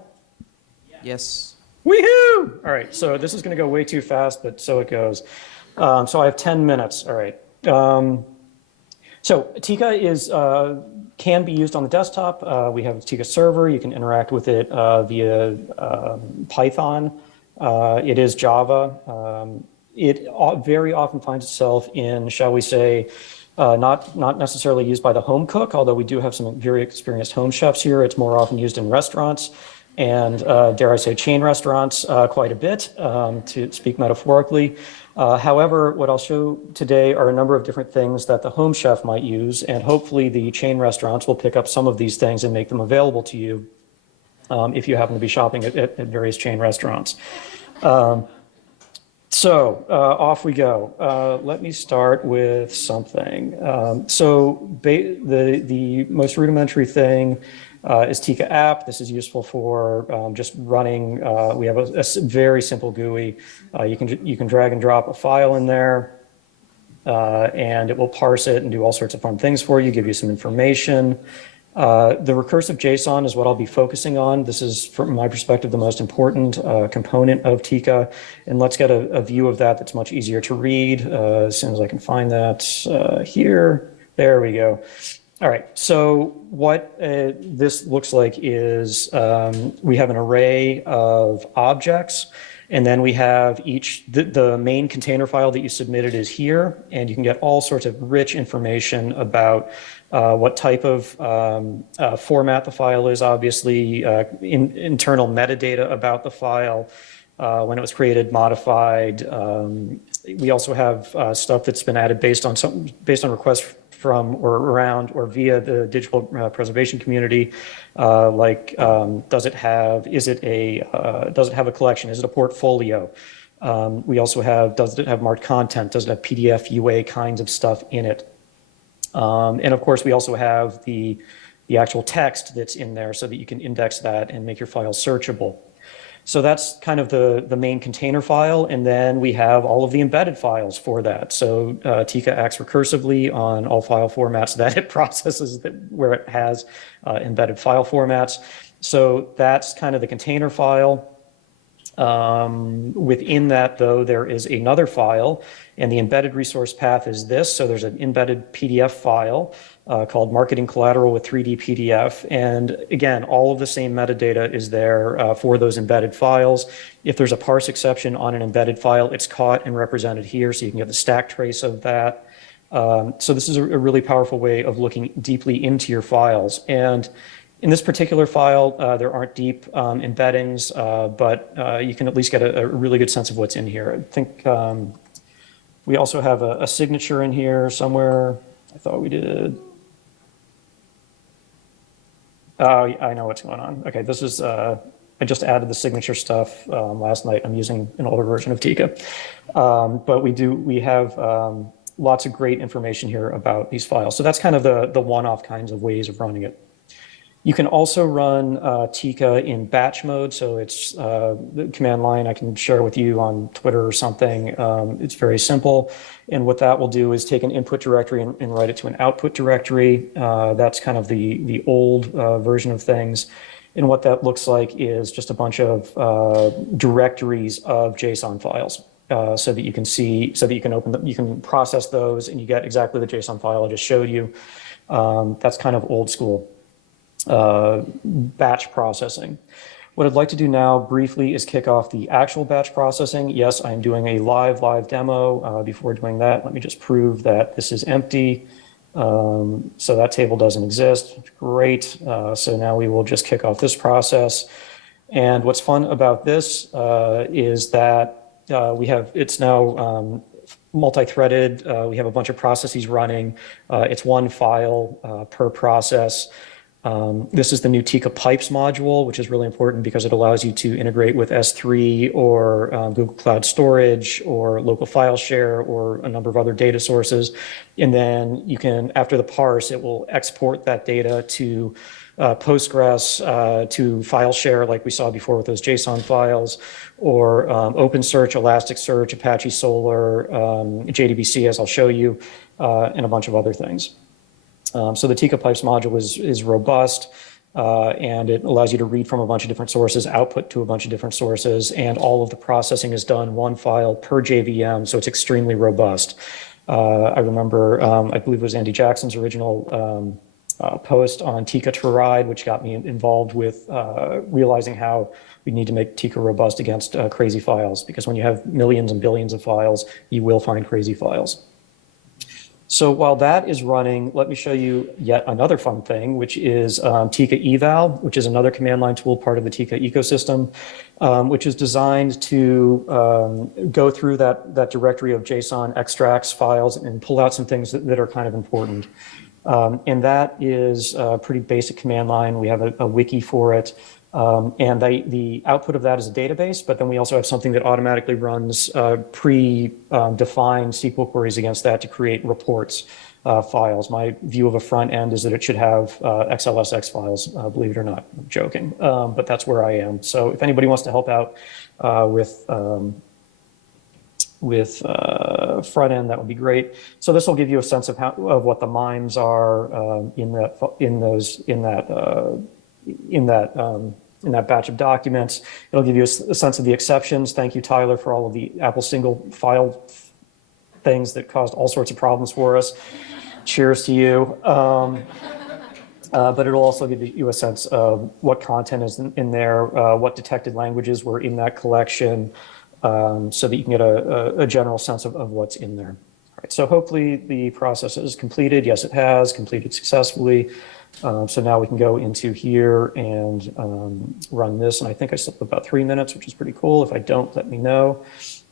Yes. Woohoo! All right, so this is going to go way too fast, but so it goes. So I have 10 minutes. All right. So Tika can be used on the desktop. We have a Tika server. You can interact with it via Python. It is Java. It very often finds itself in, shall we say, not necessarily used by the home cook, although we do have some very experienced home chefs here. It's more often used in restaurants and, dare I say, chain restaurants quite a bit, to speak metaphorically. However, what I'll show today are a number of different things that the home chef might use, and hopefully the chain restaurants will pick up some of these things and make them available to you if you happen to be shopping at various chain restaurants. So off we go. Let me start with something. The most rudimentary thing is Tika app. This is useful for just running. We have a very simple GUI. You can drag and drop a file in there, and it will parse it and do all sorts of fun things for you, give you some information. The recursive JSON is what I'll be focusing on. This is, from my perspective, the most important component of Tika. And let's get a view of that that's much easier to read as soon as I can find that here. There we go. All right, so what this looks like is we have an array of objects, and then we have the main container file that you submitted is here, and you can get all sorts of rich information about what type of format the file is, obviously, internal metadata about the file, when it was created, modified. We also have stuff that's been added based on requests from or around or via the digital preservation community, does it have a collection? Is it a portfolio? We also have, does it have marked content? Does it have PDF, UA kinds of stuff in it? And of course, we also have the actual text that's in there so that you can index that and make your file searchable. So that's kind of the main container file, and then we have all of the embedded files for that. So Tika acts recursively on all file formats that it processes where it has embedded file formats. So that's kind of the container file. Within that, though, there is another file, and the embedded resource path is this. So there's an embedded PDF file called Marketing Collateral with 3D PDF. And again, all of the same metadata is there for those embedded files. If there's a parse exception on an embedded file, it's caught and represented here, so you can get the stack trace of that. So this is a really powerful way of looking deeply into your files. And In this particular file, there aren't deep embeddings, but you can at least get a really good sense of what's in here. I think we also have a signature in here somewhere. I thought we did. Oh, I know what's going on. Okay, this is, I just added the signature stuff last night. I'm using an older version of Tika. But we have lots of great information here about these files. So that's kind of the one-off kinds of ways of running it. You can also run Tika in batch mode. So it's the command line I can share with you on Twitter or something. It's very simple. And what that will do is take an input directory and write it to an output directory. That's kind of the old version of things. And what that looks like is just a bunch of directories of JSON files. So that you can see, so that you can open them, you can process those, and you get exactly the JSON file I just showed you. That's kind of old school batch processing. What I'd like to do now briefly is kick off the actual batch processing. Yes, I'm doing a live demo. Before doing that, let me just prove that this is empty. So that table doesn't exist. Great. So now we will just kick off this process. And what's fun about this is that it's now multi-threaded. We have a bunch of processes running. It's one file per process. This is the new Tika Pipes module, which is really important because it allows you to integrate with S3 or Google Cloud Storage or local file share or a number of other data sources. And then you can, after the parse, it will export that data to Postgres, to file share like we saw before with those JSON files, or OpenSearch, Elasticsearch, Apache Solr, JDBC, as I'll show you, and a bunch of other things. So the Tika Pipes module is robust, and it allows you to read from a bunch of different sources, output to a bunch of different sources, and all of the processing is done one file per JVM, so it's extremely robust. I remember, I believe it was Andy Jackson's original post on Tika to Ride, which got me involved with realizing how we need to make Tika robust against crazy files, because when you have millions and billions of files, you will find crazy files. So while that is running, let me show you yet another fun thing, which is Tika eval, which is another command line tool, part of the Tika ecosystem, which is designed to go through that directory of JSON extracts files and pull out some things that are kind of important. And that is a pretty basic command line. We have a wiki for it. And the output of that is a database, but then we also have something that automatically runs pre-defined SQL queries against that to create reports files. My view of a front end is that it should have XLSX files, believe it or not. I'm joking, but that's where I am. So if anybody wants to help out with front end, that would be great. So this will give you a sense of what the MIMEs are in that batch of documents. It'll give you a sense of the exceptions. Thank you, Tyler, for all of the Apple single file things that caused all sorts of problems for us. Cheers to you. But it'll also give you a sense of what content is in there, what detected languages were in that collection, so that you can get a general sense of what's in there. All right, so hopefully the process is completed. Yes, it has completed successfully. So now we can go into here and run this. And I think I still have about 3 minutes, which is pretty cool. If I don't, let me know.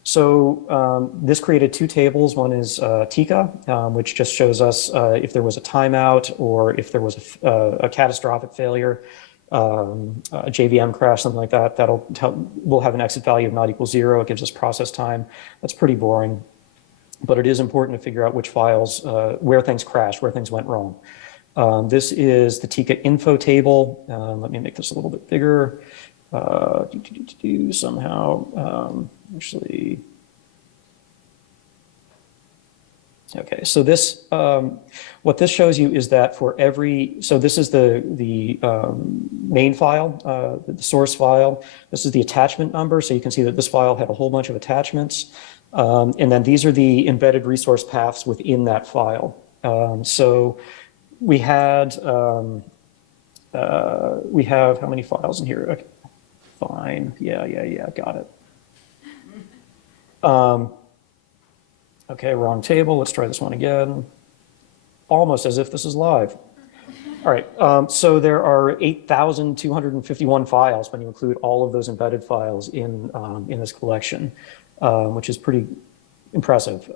So this created two tables. One is Tika, which just shows us if there was a timeout or if there was a catastrophic failure, a JVM crash, something like that. We'll have an exit value of not equal 0. It gives us process time. That's pretty boring. But it is important to figure out which files, where things crashed, where things went wrong. This is the Tika info table. Let me make this a little bit bigger. Somehow, actually. Okay, so this, what this shows you is that for every, so this is the main file, the source file. This is the attachment number, so you can see that this file had a whole bunch of attachments. And then these are the embedded resource paths within that file. So we have how many files in here? Okay, fine, yeah, got it. Okay, wrong table, let's try this one again. Almost as if this is live. All right, so there are 8,251 files when you include all of those embedded files in this collection, which is pretty impressive.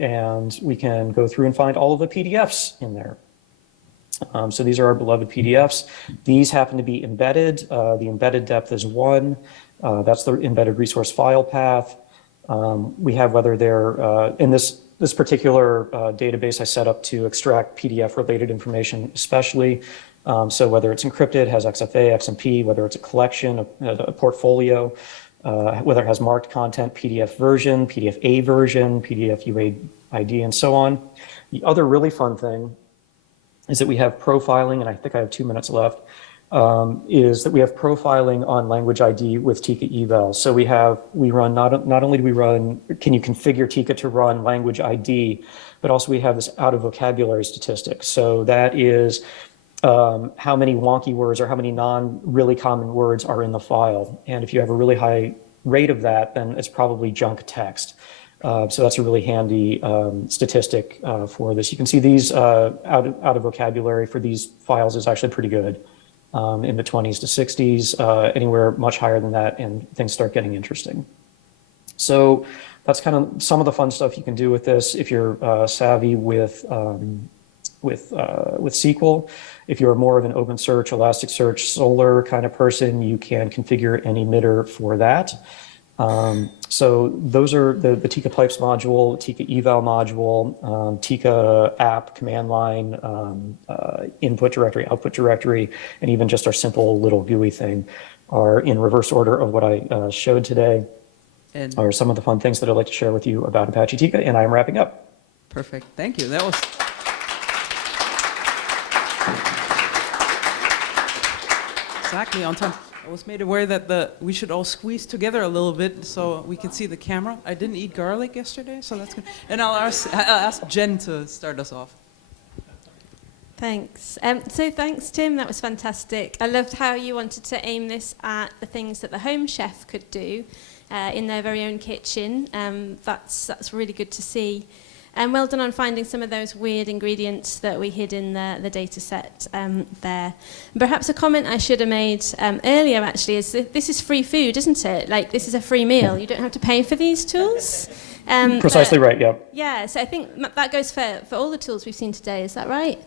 And we can go through and find all of the PDFs in there. So these are our beloved PDFs. These happen to be embedded. The embedded depth is 1. That's the embedded resource file path. We have whether they're in this particular database I set up to extract PDF related information especially. So whether it's encrypted, has XFA, XMP, whether it's a collection, a portfolio, whether it has marked content, PDF version, PDF A version, PDF UAID, and so on. The other really fun thing is that we have profiling, and I think I have 2 minutes left, is that we have profiling on language ID with Tika eval. So we run, not only do we run, can you configure Tika to run language ID, but also we have this out of vocabulary statistic. So that is how many wonky words or how many non-really common words are in the file. And if you have a really high rate of that, then it's probably junk text. So that's a really handy statistic for this. You can see these out of vocabulary for these files is actually pretty good. In the 20s to 60s, anywhere much higher than that, and things start getting interesting. So that's kind of some of the fun stuff you can do with this if you're savvy with SQL. If you're more of an OpenSearch, Elasticsearch, Solr kind of person, you can configure an emitter for that. So those are the Tika pipes module, Tika eval module, Tika app, command line, input directory, output directory, and even just our simple little GUI thing are in reverse order of what I showed today, and are some of the fun things that I'd like to share with you about Apache Tika, and I'm wrapping up. Perfect, thank you. That was exactly on time. I was made aware that we should all squeeze together a little bit so we can see the camera. I didn't eat garlic yesterday, so that's good. And I'll ask Jen to start us off. Thanks. So thanks, Tim. That was fantastic. I loved how you wanted to aim this at the things that the home chef could do in their very own kitchen. That's really good to see. And well done on finding some of those weird ingredients that we hid in the data set there. Perhaps a comment I should have made earlier, actually, is that this is free food, isn't it? Like, this is a free meal. You don't have to pay for these tools. Precisely right, yeah. Yeah, so I think that goes for all the tools we've seen today. Is that right?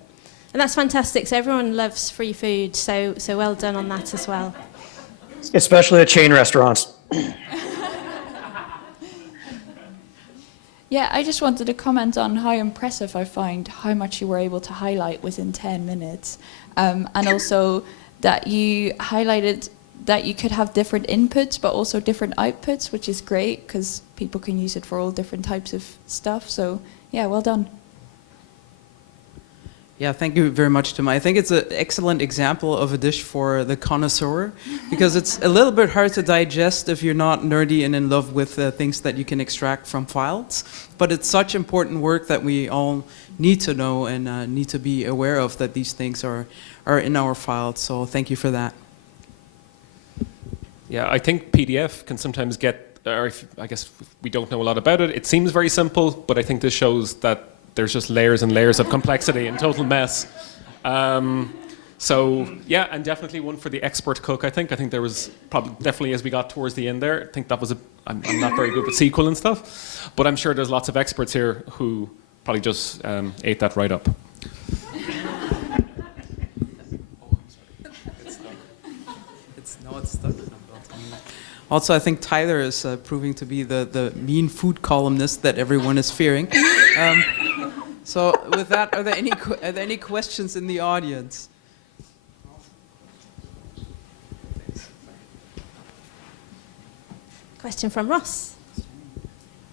And that's fantastic. So everyone loves free food, so well done on that as well. Especially at chain restaurants. Yeah, I just wanted to comment on how impressive I find how much you were able to highlight within 10 minutes. And also that you highlighted that you could have different inputs, but also different outputs, which is great because people can use it for all different types of stuff. So yeah, well done. Yeah, thank you very much, Tim. I think it's an excellent example of a dish for the connoisseur because it's a little bit hard to digest if you're not nerdy and in love with things that you can extract from files. But it's such important work that we all need to know and need to be aware of, that these things are in our files. So thank you for that. Yeah, I think PDF can sometimes get, or I guess we don't know a lot about it. It seems very simple, but I think this shows that there's just layers and layers of complexity and total mess. So yeah, and definitely one for the expert cook. I think there was definitely as we got towards the end there. I think that was I'm not very good with SQL and stuff, but I'm sure there's lots of experts here who probably just ate that right up. It's stuck. Also, I think Tyler is proving to be the mean food columnist that everyone is fearing. So with that, are there any questions in the audience? Question from Ross.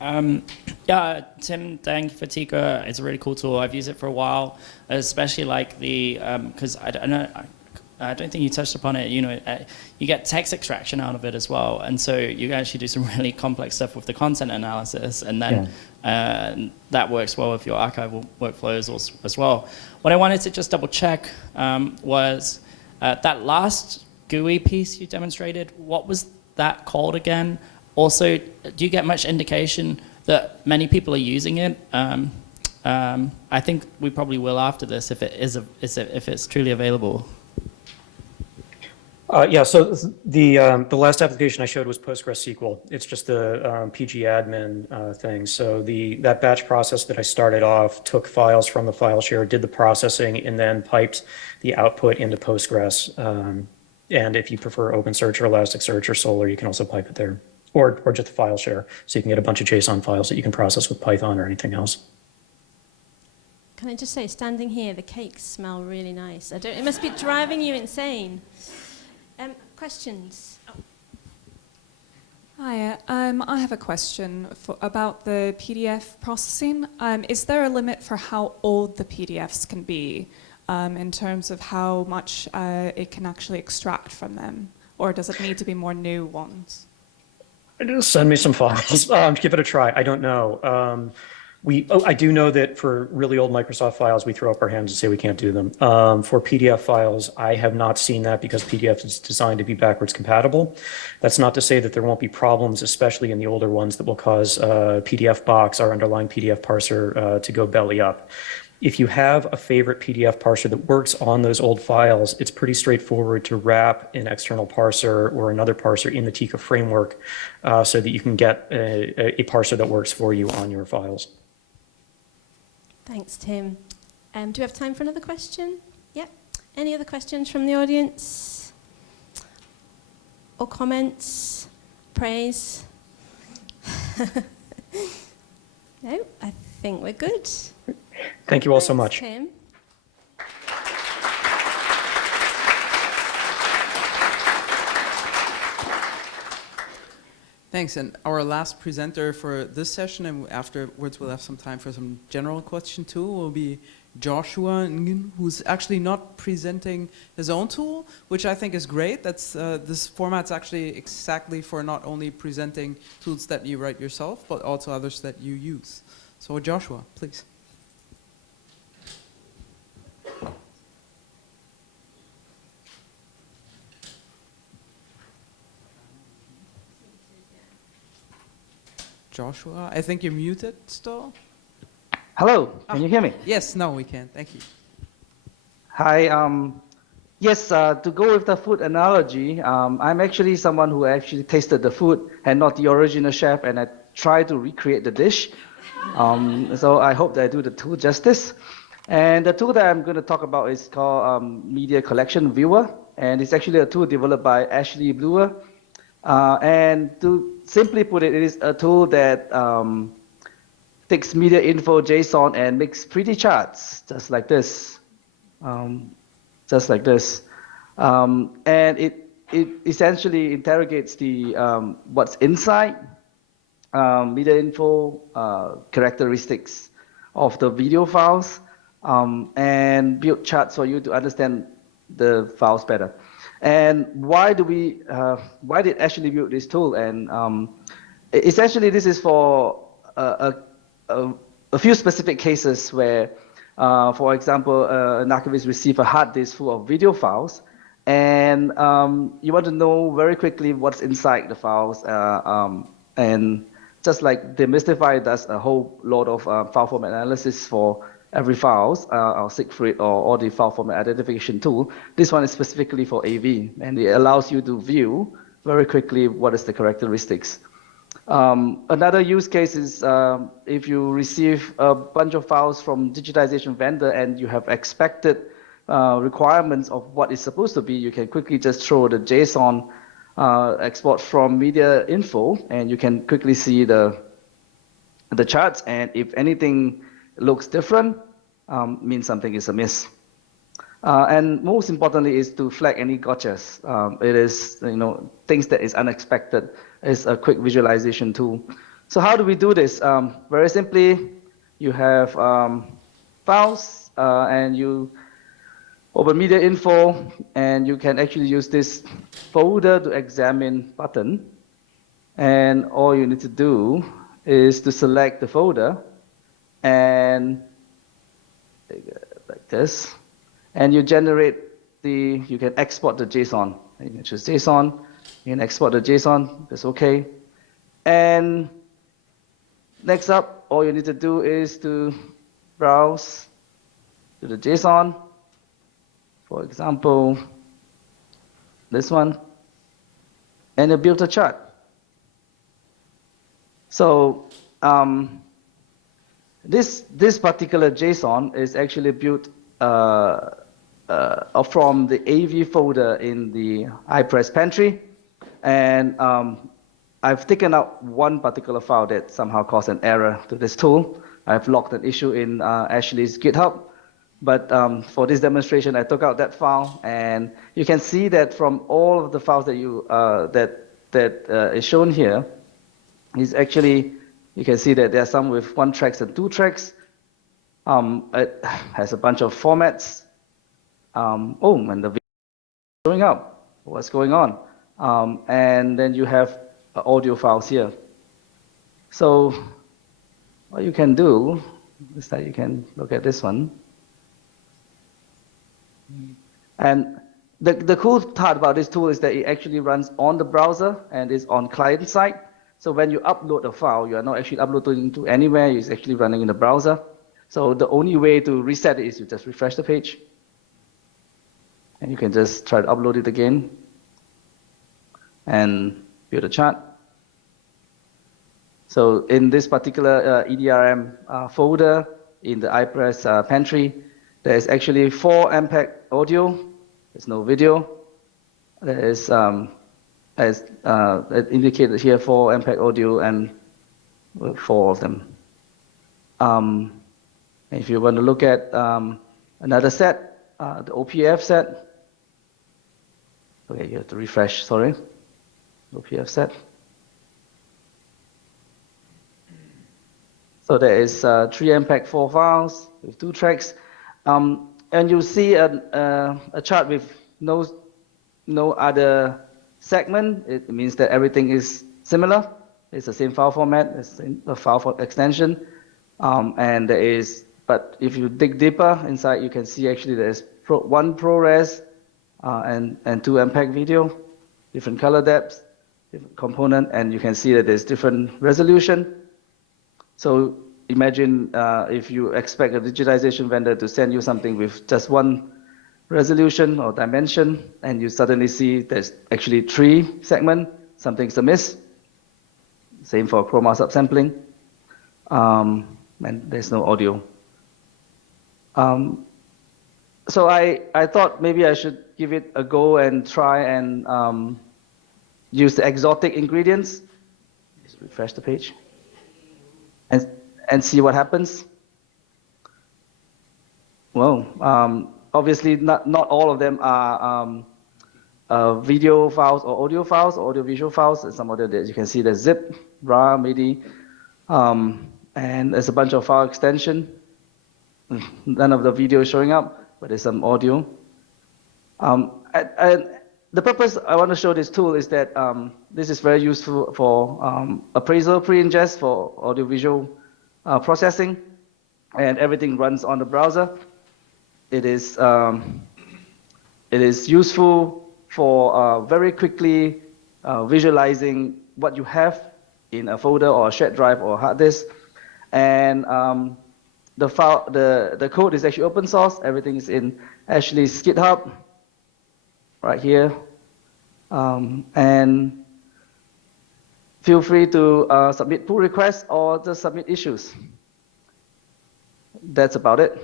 Yeah, Tim, thank you for Tika. It's a really cool tool. I've used it for a while, especially like the, because I don't think you touched upon it. You know, you get text extraction out of it as well, and so you actually do some really complex stuff with the content analysis, and then that works well with your archival workflows as well. What I wanted to just double check was that last GUI piece you demonstrated. What was that called again? Also, do you get much indication that many people are using it? I think we probably will after this if if it's truly available. Yeah, so the last application I showed was PostgreSQL. It's just the PG admin thing. So that batch process that I started off took files from the file share, did the processing, and then piped the output into Postgres. And if you prefer OpenSearch or Elasticsearch or Solr, you can also pipe it there, or just the file share. So you can get a bunch of JSON files that you can process with Python or anything else. Can I just say, standing here, the cakes smell really nice. It must be driving you insane. Questions? Oh. Hi, I have a question about the PDF processing. Is there a limit for how old the PDFs can be in terms of how much it can actually extract from them? Or does it need to be more new ones? Send me some files. Give it a try. I don't know. I do know that for really old Microsoft files, we throw up our hands and say we can't do them. For PDF files, I have not seen that because PDF is designed to be backwards compatible. That's not to say that there won't be problems, especially in the older ones, that will cause PDF box, our underlying PDF parser, to go belly up. If you have a favorite PDF parser that works on those old files, it's pretty straightforward to wrap an external parser or another parser in the Tika framework so that you can get a parser that works for you on your files. Thanks, Tim. Do we have time for another question? Yep. Any other questions from the audience? Or comments? Praise? No, I think we're good. Thank you all so much. Tim. Thanks. And our last presenter for this session, and afterwards we'll have some time for some general question too, will be Joshua Nguyen, who's actually not presenting his own tool, which I think is great. That's this format's actually exactly for not only presenting tools that you write yourself, but also others that you use. So Joshua, please. Joshua, I think you're muted still. Hello, can you hear me? Yes, now we can. Thank you. Hi. Yes, to go with the food analogy, I'm actually someone who actually tasted the food and not the original chef, and I try to recreate the dish. So I hope that I do the tool justice. And the tool that I'm going to talk about is called Media Collection Viewer, and it's actually a tool developed by Ashley Brewer. And to simply put it, it is a tool that takes media info JSON and makes pretty charts, just like this. Just like this. And it essentially interrogates the what's inside media info characteristics of the video files and build charts for you to understand the files better. And why did Ashley build this tool? And essentially, this is for a few specific cases where, for example, an archivist receives a hard disk full of video files, and you want to know very quickly what's inside the files. And just like Demystify does a whole lot of file format analysis for every files, or Siegfried or the file format identification tool. This one is specifically for AV, and it allows you to view very quickly what is the characteristics. Another use case is if you receive a bunch of files from digitization vendor and you have expected requirements of what it's supposed to be, you can quickly just throw the JSON export from media info, and you can quickly see the charts, and if anything looks different, means something is amiss. And most importantly is to flag any gotchas. It is, things that is unexpected. Is a quick visualization tool. So how do we do this? Very simply, you have files and you open media info, and you can actually use this folder to examine button. And all you need to do is to select the folder and like this, and you generate you can export the JSON. You can choose JSON, you can export the JSON, that's okay. And next up, all you need to do is to browse to the JSON. For example, this one, and it built a chart. So this particular JSON is actually built from the AV folder in the iPres pantry, and I've taken out one particular file that somehow caused an error to this tool. I've logged an issue in Ashley's GitHub, but for this demonstration, I took out that file, and you can see that from all of the files that is shown here, is actually, you can see that there are some with 1 tracks and 2 tracks. It has a bunch of formats. And the video is showing up. What's going on? And then you have audio files here. So what you can do is that you can look at this one. And the cool part about this tool is that it actually runs on the browser and is on client side. So when you upload a file, you are not actually uploading to anywhere. It's actually running in the browser. So the only way to reset it is you just refresh the page. And you can just try to upload it again and build a chart. So in this particular EDRM folder in the iPres pantry, there is actually 4 MPEG audio. There's no video. There is, as indicated here, 4 MPEG audio and 4 of them. If you want to look at another set, the OPF set. Okay, you have to refresh, sorry. OPF set. So there is 3 MPEG 4 files with 2 tracks. And you see a chart with no other segment. It means that everything is similar. It's the same file format, it's a file for extension. And there is, but if you dig deeper inside, you can see actually there's 1 ProRes and 2 MPEG video, different color depths, different component, and you can see that there's different resolution. So imagine if you expect a digitization vendor to send you something with just 1 resolution or dimension, and you suddenly see there's actually 3 segments, something's amiss. Same for chroma subsampling, and there's no audio. So I thought maybe I should give it a go and try and use the exotic ingredients. Just refresh the page and see what happens. Well, obviously not all of them are video files or audio files or audio-visual files. Some of them, you can see there's zip, RAR, MIDI, and there's a bunch of file extension. None of the video is showing up, but there's some audio. And the purpose I want to show this tool is that this is very useful for appraisal pre-ingest for audiovisual processing, and everything runs on the browser. It is useful for very quickly visualizing what you have in a folder or a shared drive or hard disk, and the code is actually open source. Everything is in Ashley's GitHub right here, and feel free to submit pull requests or just submit issues. That's about it.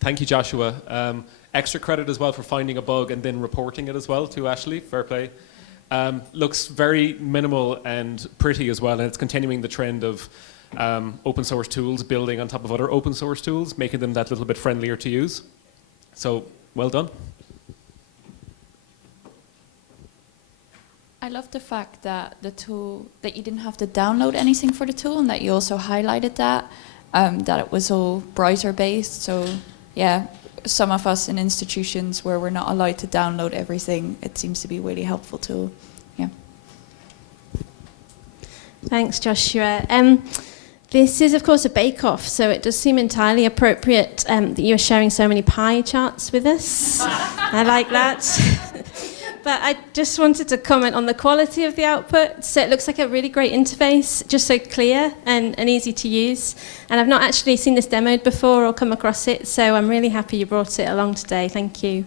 Thank you, Joshua. Extra credit as well for finding a bug and then reporting it as well to Ashley. Fair play. Looks very minimal and pretty as well, and it's continuing the trend of open source tools building on top of other open source tools, making them that little bit friendlier to use. So, well done. I love the fact that the tool, that you didn't have to download anything for the tool, and that you also highlighted that it was all browser based. So yeah, some of us in institutions where we're not allowed to download everything, it seems to be a really helpful tool. Yeah. Thanks, Joshua. This is, of course, a bake-off, so it does seem entirely appropriate that you're sharing so many pie charts with us. I like that. But I just wanted to comment on the quality of the output. So it looks like a really great interface, just so clear and easy to use. And I've not actually seen this demoed before or come across it, so I'm really happy you brought it along today. Thank you.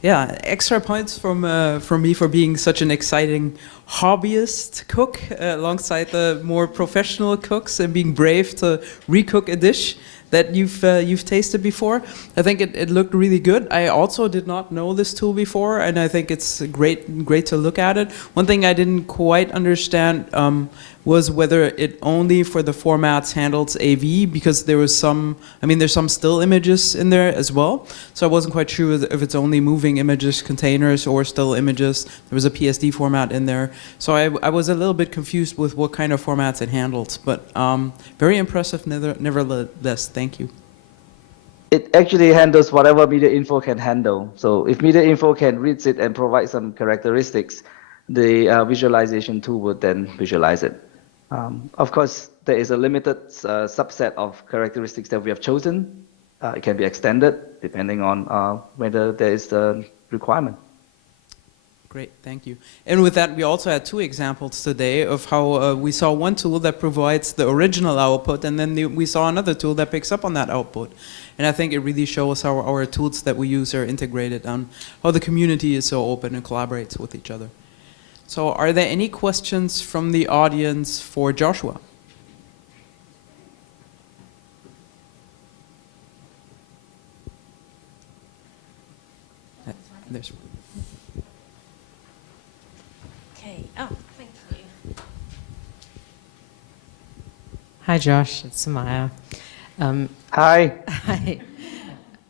Yeah, extra points from me for being such an exciting hobbyist cook alongside the more professional cooks and being brave to recook a dish that you've tasted before. I think it looked really good. I also did not know this tool before, and I think it's great to look at it. One thing I didn't quite understand was whether it only for the formats handles AV, because there's some still images in there as well. So I wasn't quite sure if it's only moving images, containers, or still images. There was a PSD format in there. So I was a little bit confused with what kind of formats it handled, but very impressive nevertheless. Thank you. It actually handles whatever media info can handle. So if media info can read it and provide some characteristics, the visualization tool would then visualize it. Of course, there is a limited subset of characteristics that we have chosen. It can be extended depending on whether there is the requirement. Great, thank you. And with that, we also had two examples today of how we saw one tool that provides the original output, and then we saw another tool that picks up on that output. And I think it really shows how our tools that we use are integrated, and how the community is so open and collaborates with each other. So are there any questions from the audience for Joshua? There's one. Okay. Oh, thank you. Hi, Josh. It's Samaya. Hi. Hi.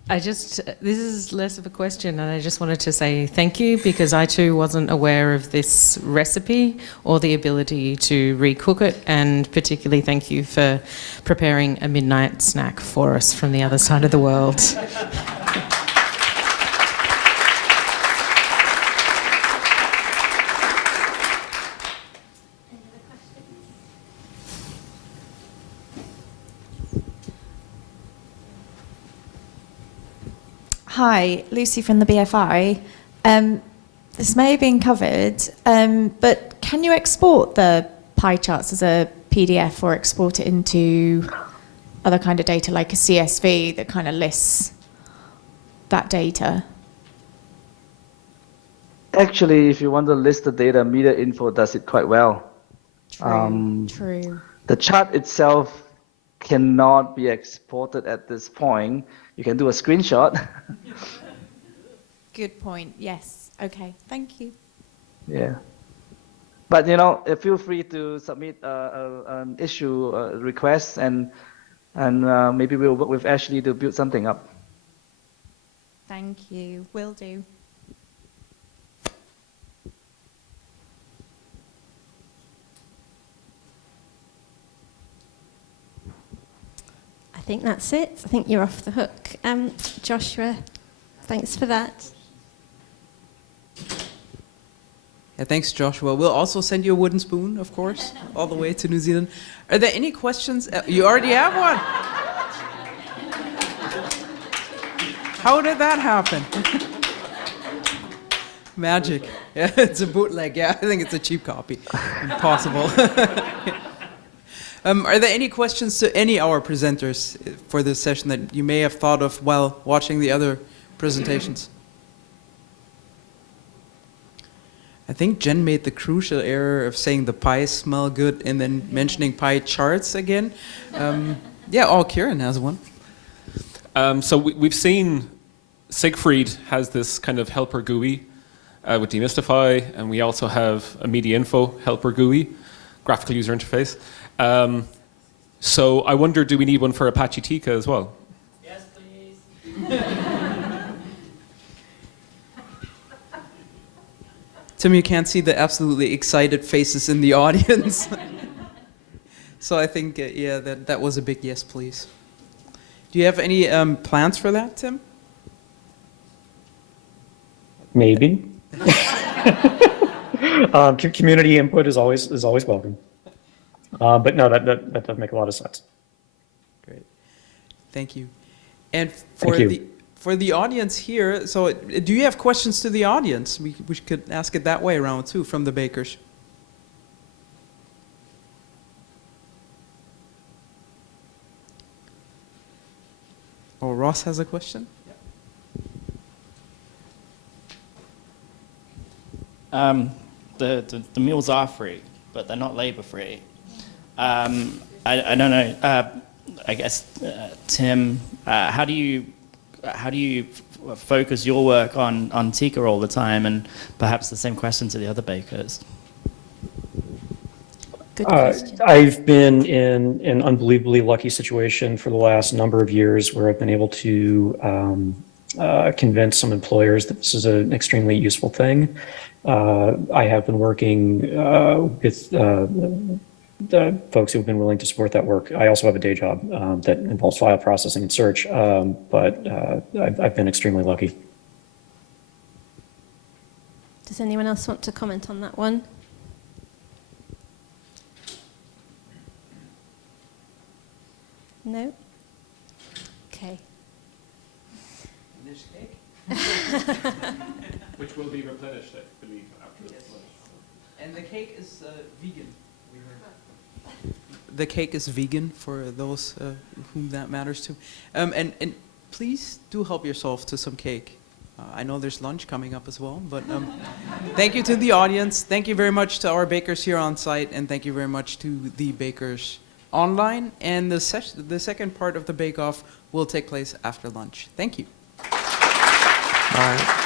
This is less of a question, and I just wanted to say thank you, because I too wasn't aware of this recipe or the ability to recook it, and particularly thank you for preparing a midnight snack for us from the other side of the world. Hi, Lucy from the BFI. This may have been covered, but can you export the pie charts as a PDF or export it into other kind of data like a CSV that kind of lists that data? Actually, if you want to list the data, media info does it quite well. True. The chart itself cannot be exported at this point. You can do a screenshot. Good point. Yes. Okay. Thank you. Yeah. But feel free to submit an issue request, and maybe we'll work with Ashley to build something up. Thank you. Will do. I think that's it. I think you're off the hook. Joshua, thanks for that. Yeah, thanks, Joshua. We'll also send you a wooden spoon, of course, all the way to New Zealand. Are there any questions? You already have one. How did that happen? Magic. Yeah, it's a bootleg. Yeah, I think it's a cheap copy. Impossible. Are there any questions to any of our presenters for this session that you may have thought of while watching the other presentations? I think Jen made the crucial error of saying the pies smell good and then mentioning pie charts again. Kieran has one. So we've seen Siegfried has this kind of helper GUI with Demystify, and we also have a media info helper GUI, graphical user interface. So I wonder, do we need one for Apache Tika as well? Yes, please. Tim, you can't see the absolutely excited faces in the audience. So I think, that was a big yes, please. Do you have any plans for that, Tim? Maybe. Community input is always welcome. But no, that does make a lot of sense. Great. Thank you. And For the audience here, so do you have questions to the audience? We could ask it that way around too, from the bakers. Oh, Ross has a question? The meals are free, but they're not labor free. I don't know. I guess Tim, how do you focus your work on tikka all the time? And perhaps the same question to the other bakers. Good question. I've been in an unbelievably lucky situation for the last number of years where I've been able to convince some employers that this is an extremely useful thing. I have been working with the folks who have been willing to support that work. I also have a day job that involves file processing and search, but I've been extremely lucky. Does anyone else want to comment on that one? No? Okay. There's cake. Which will be replenished, I believe, after Yes. lunch. And the cake is vegan. We heard. The cake is vegan for those whom that matters to. And please do help yourself to some cake. I know there's lunch coming up as well, but thank you to the audience. Thank you very much to our bakers here on site, and thank you very much to the bakers online. And the second part of the bake-off will take place after lunch. Thank you. Bye.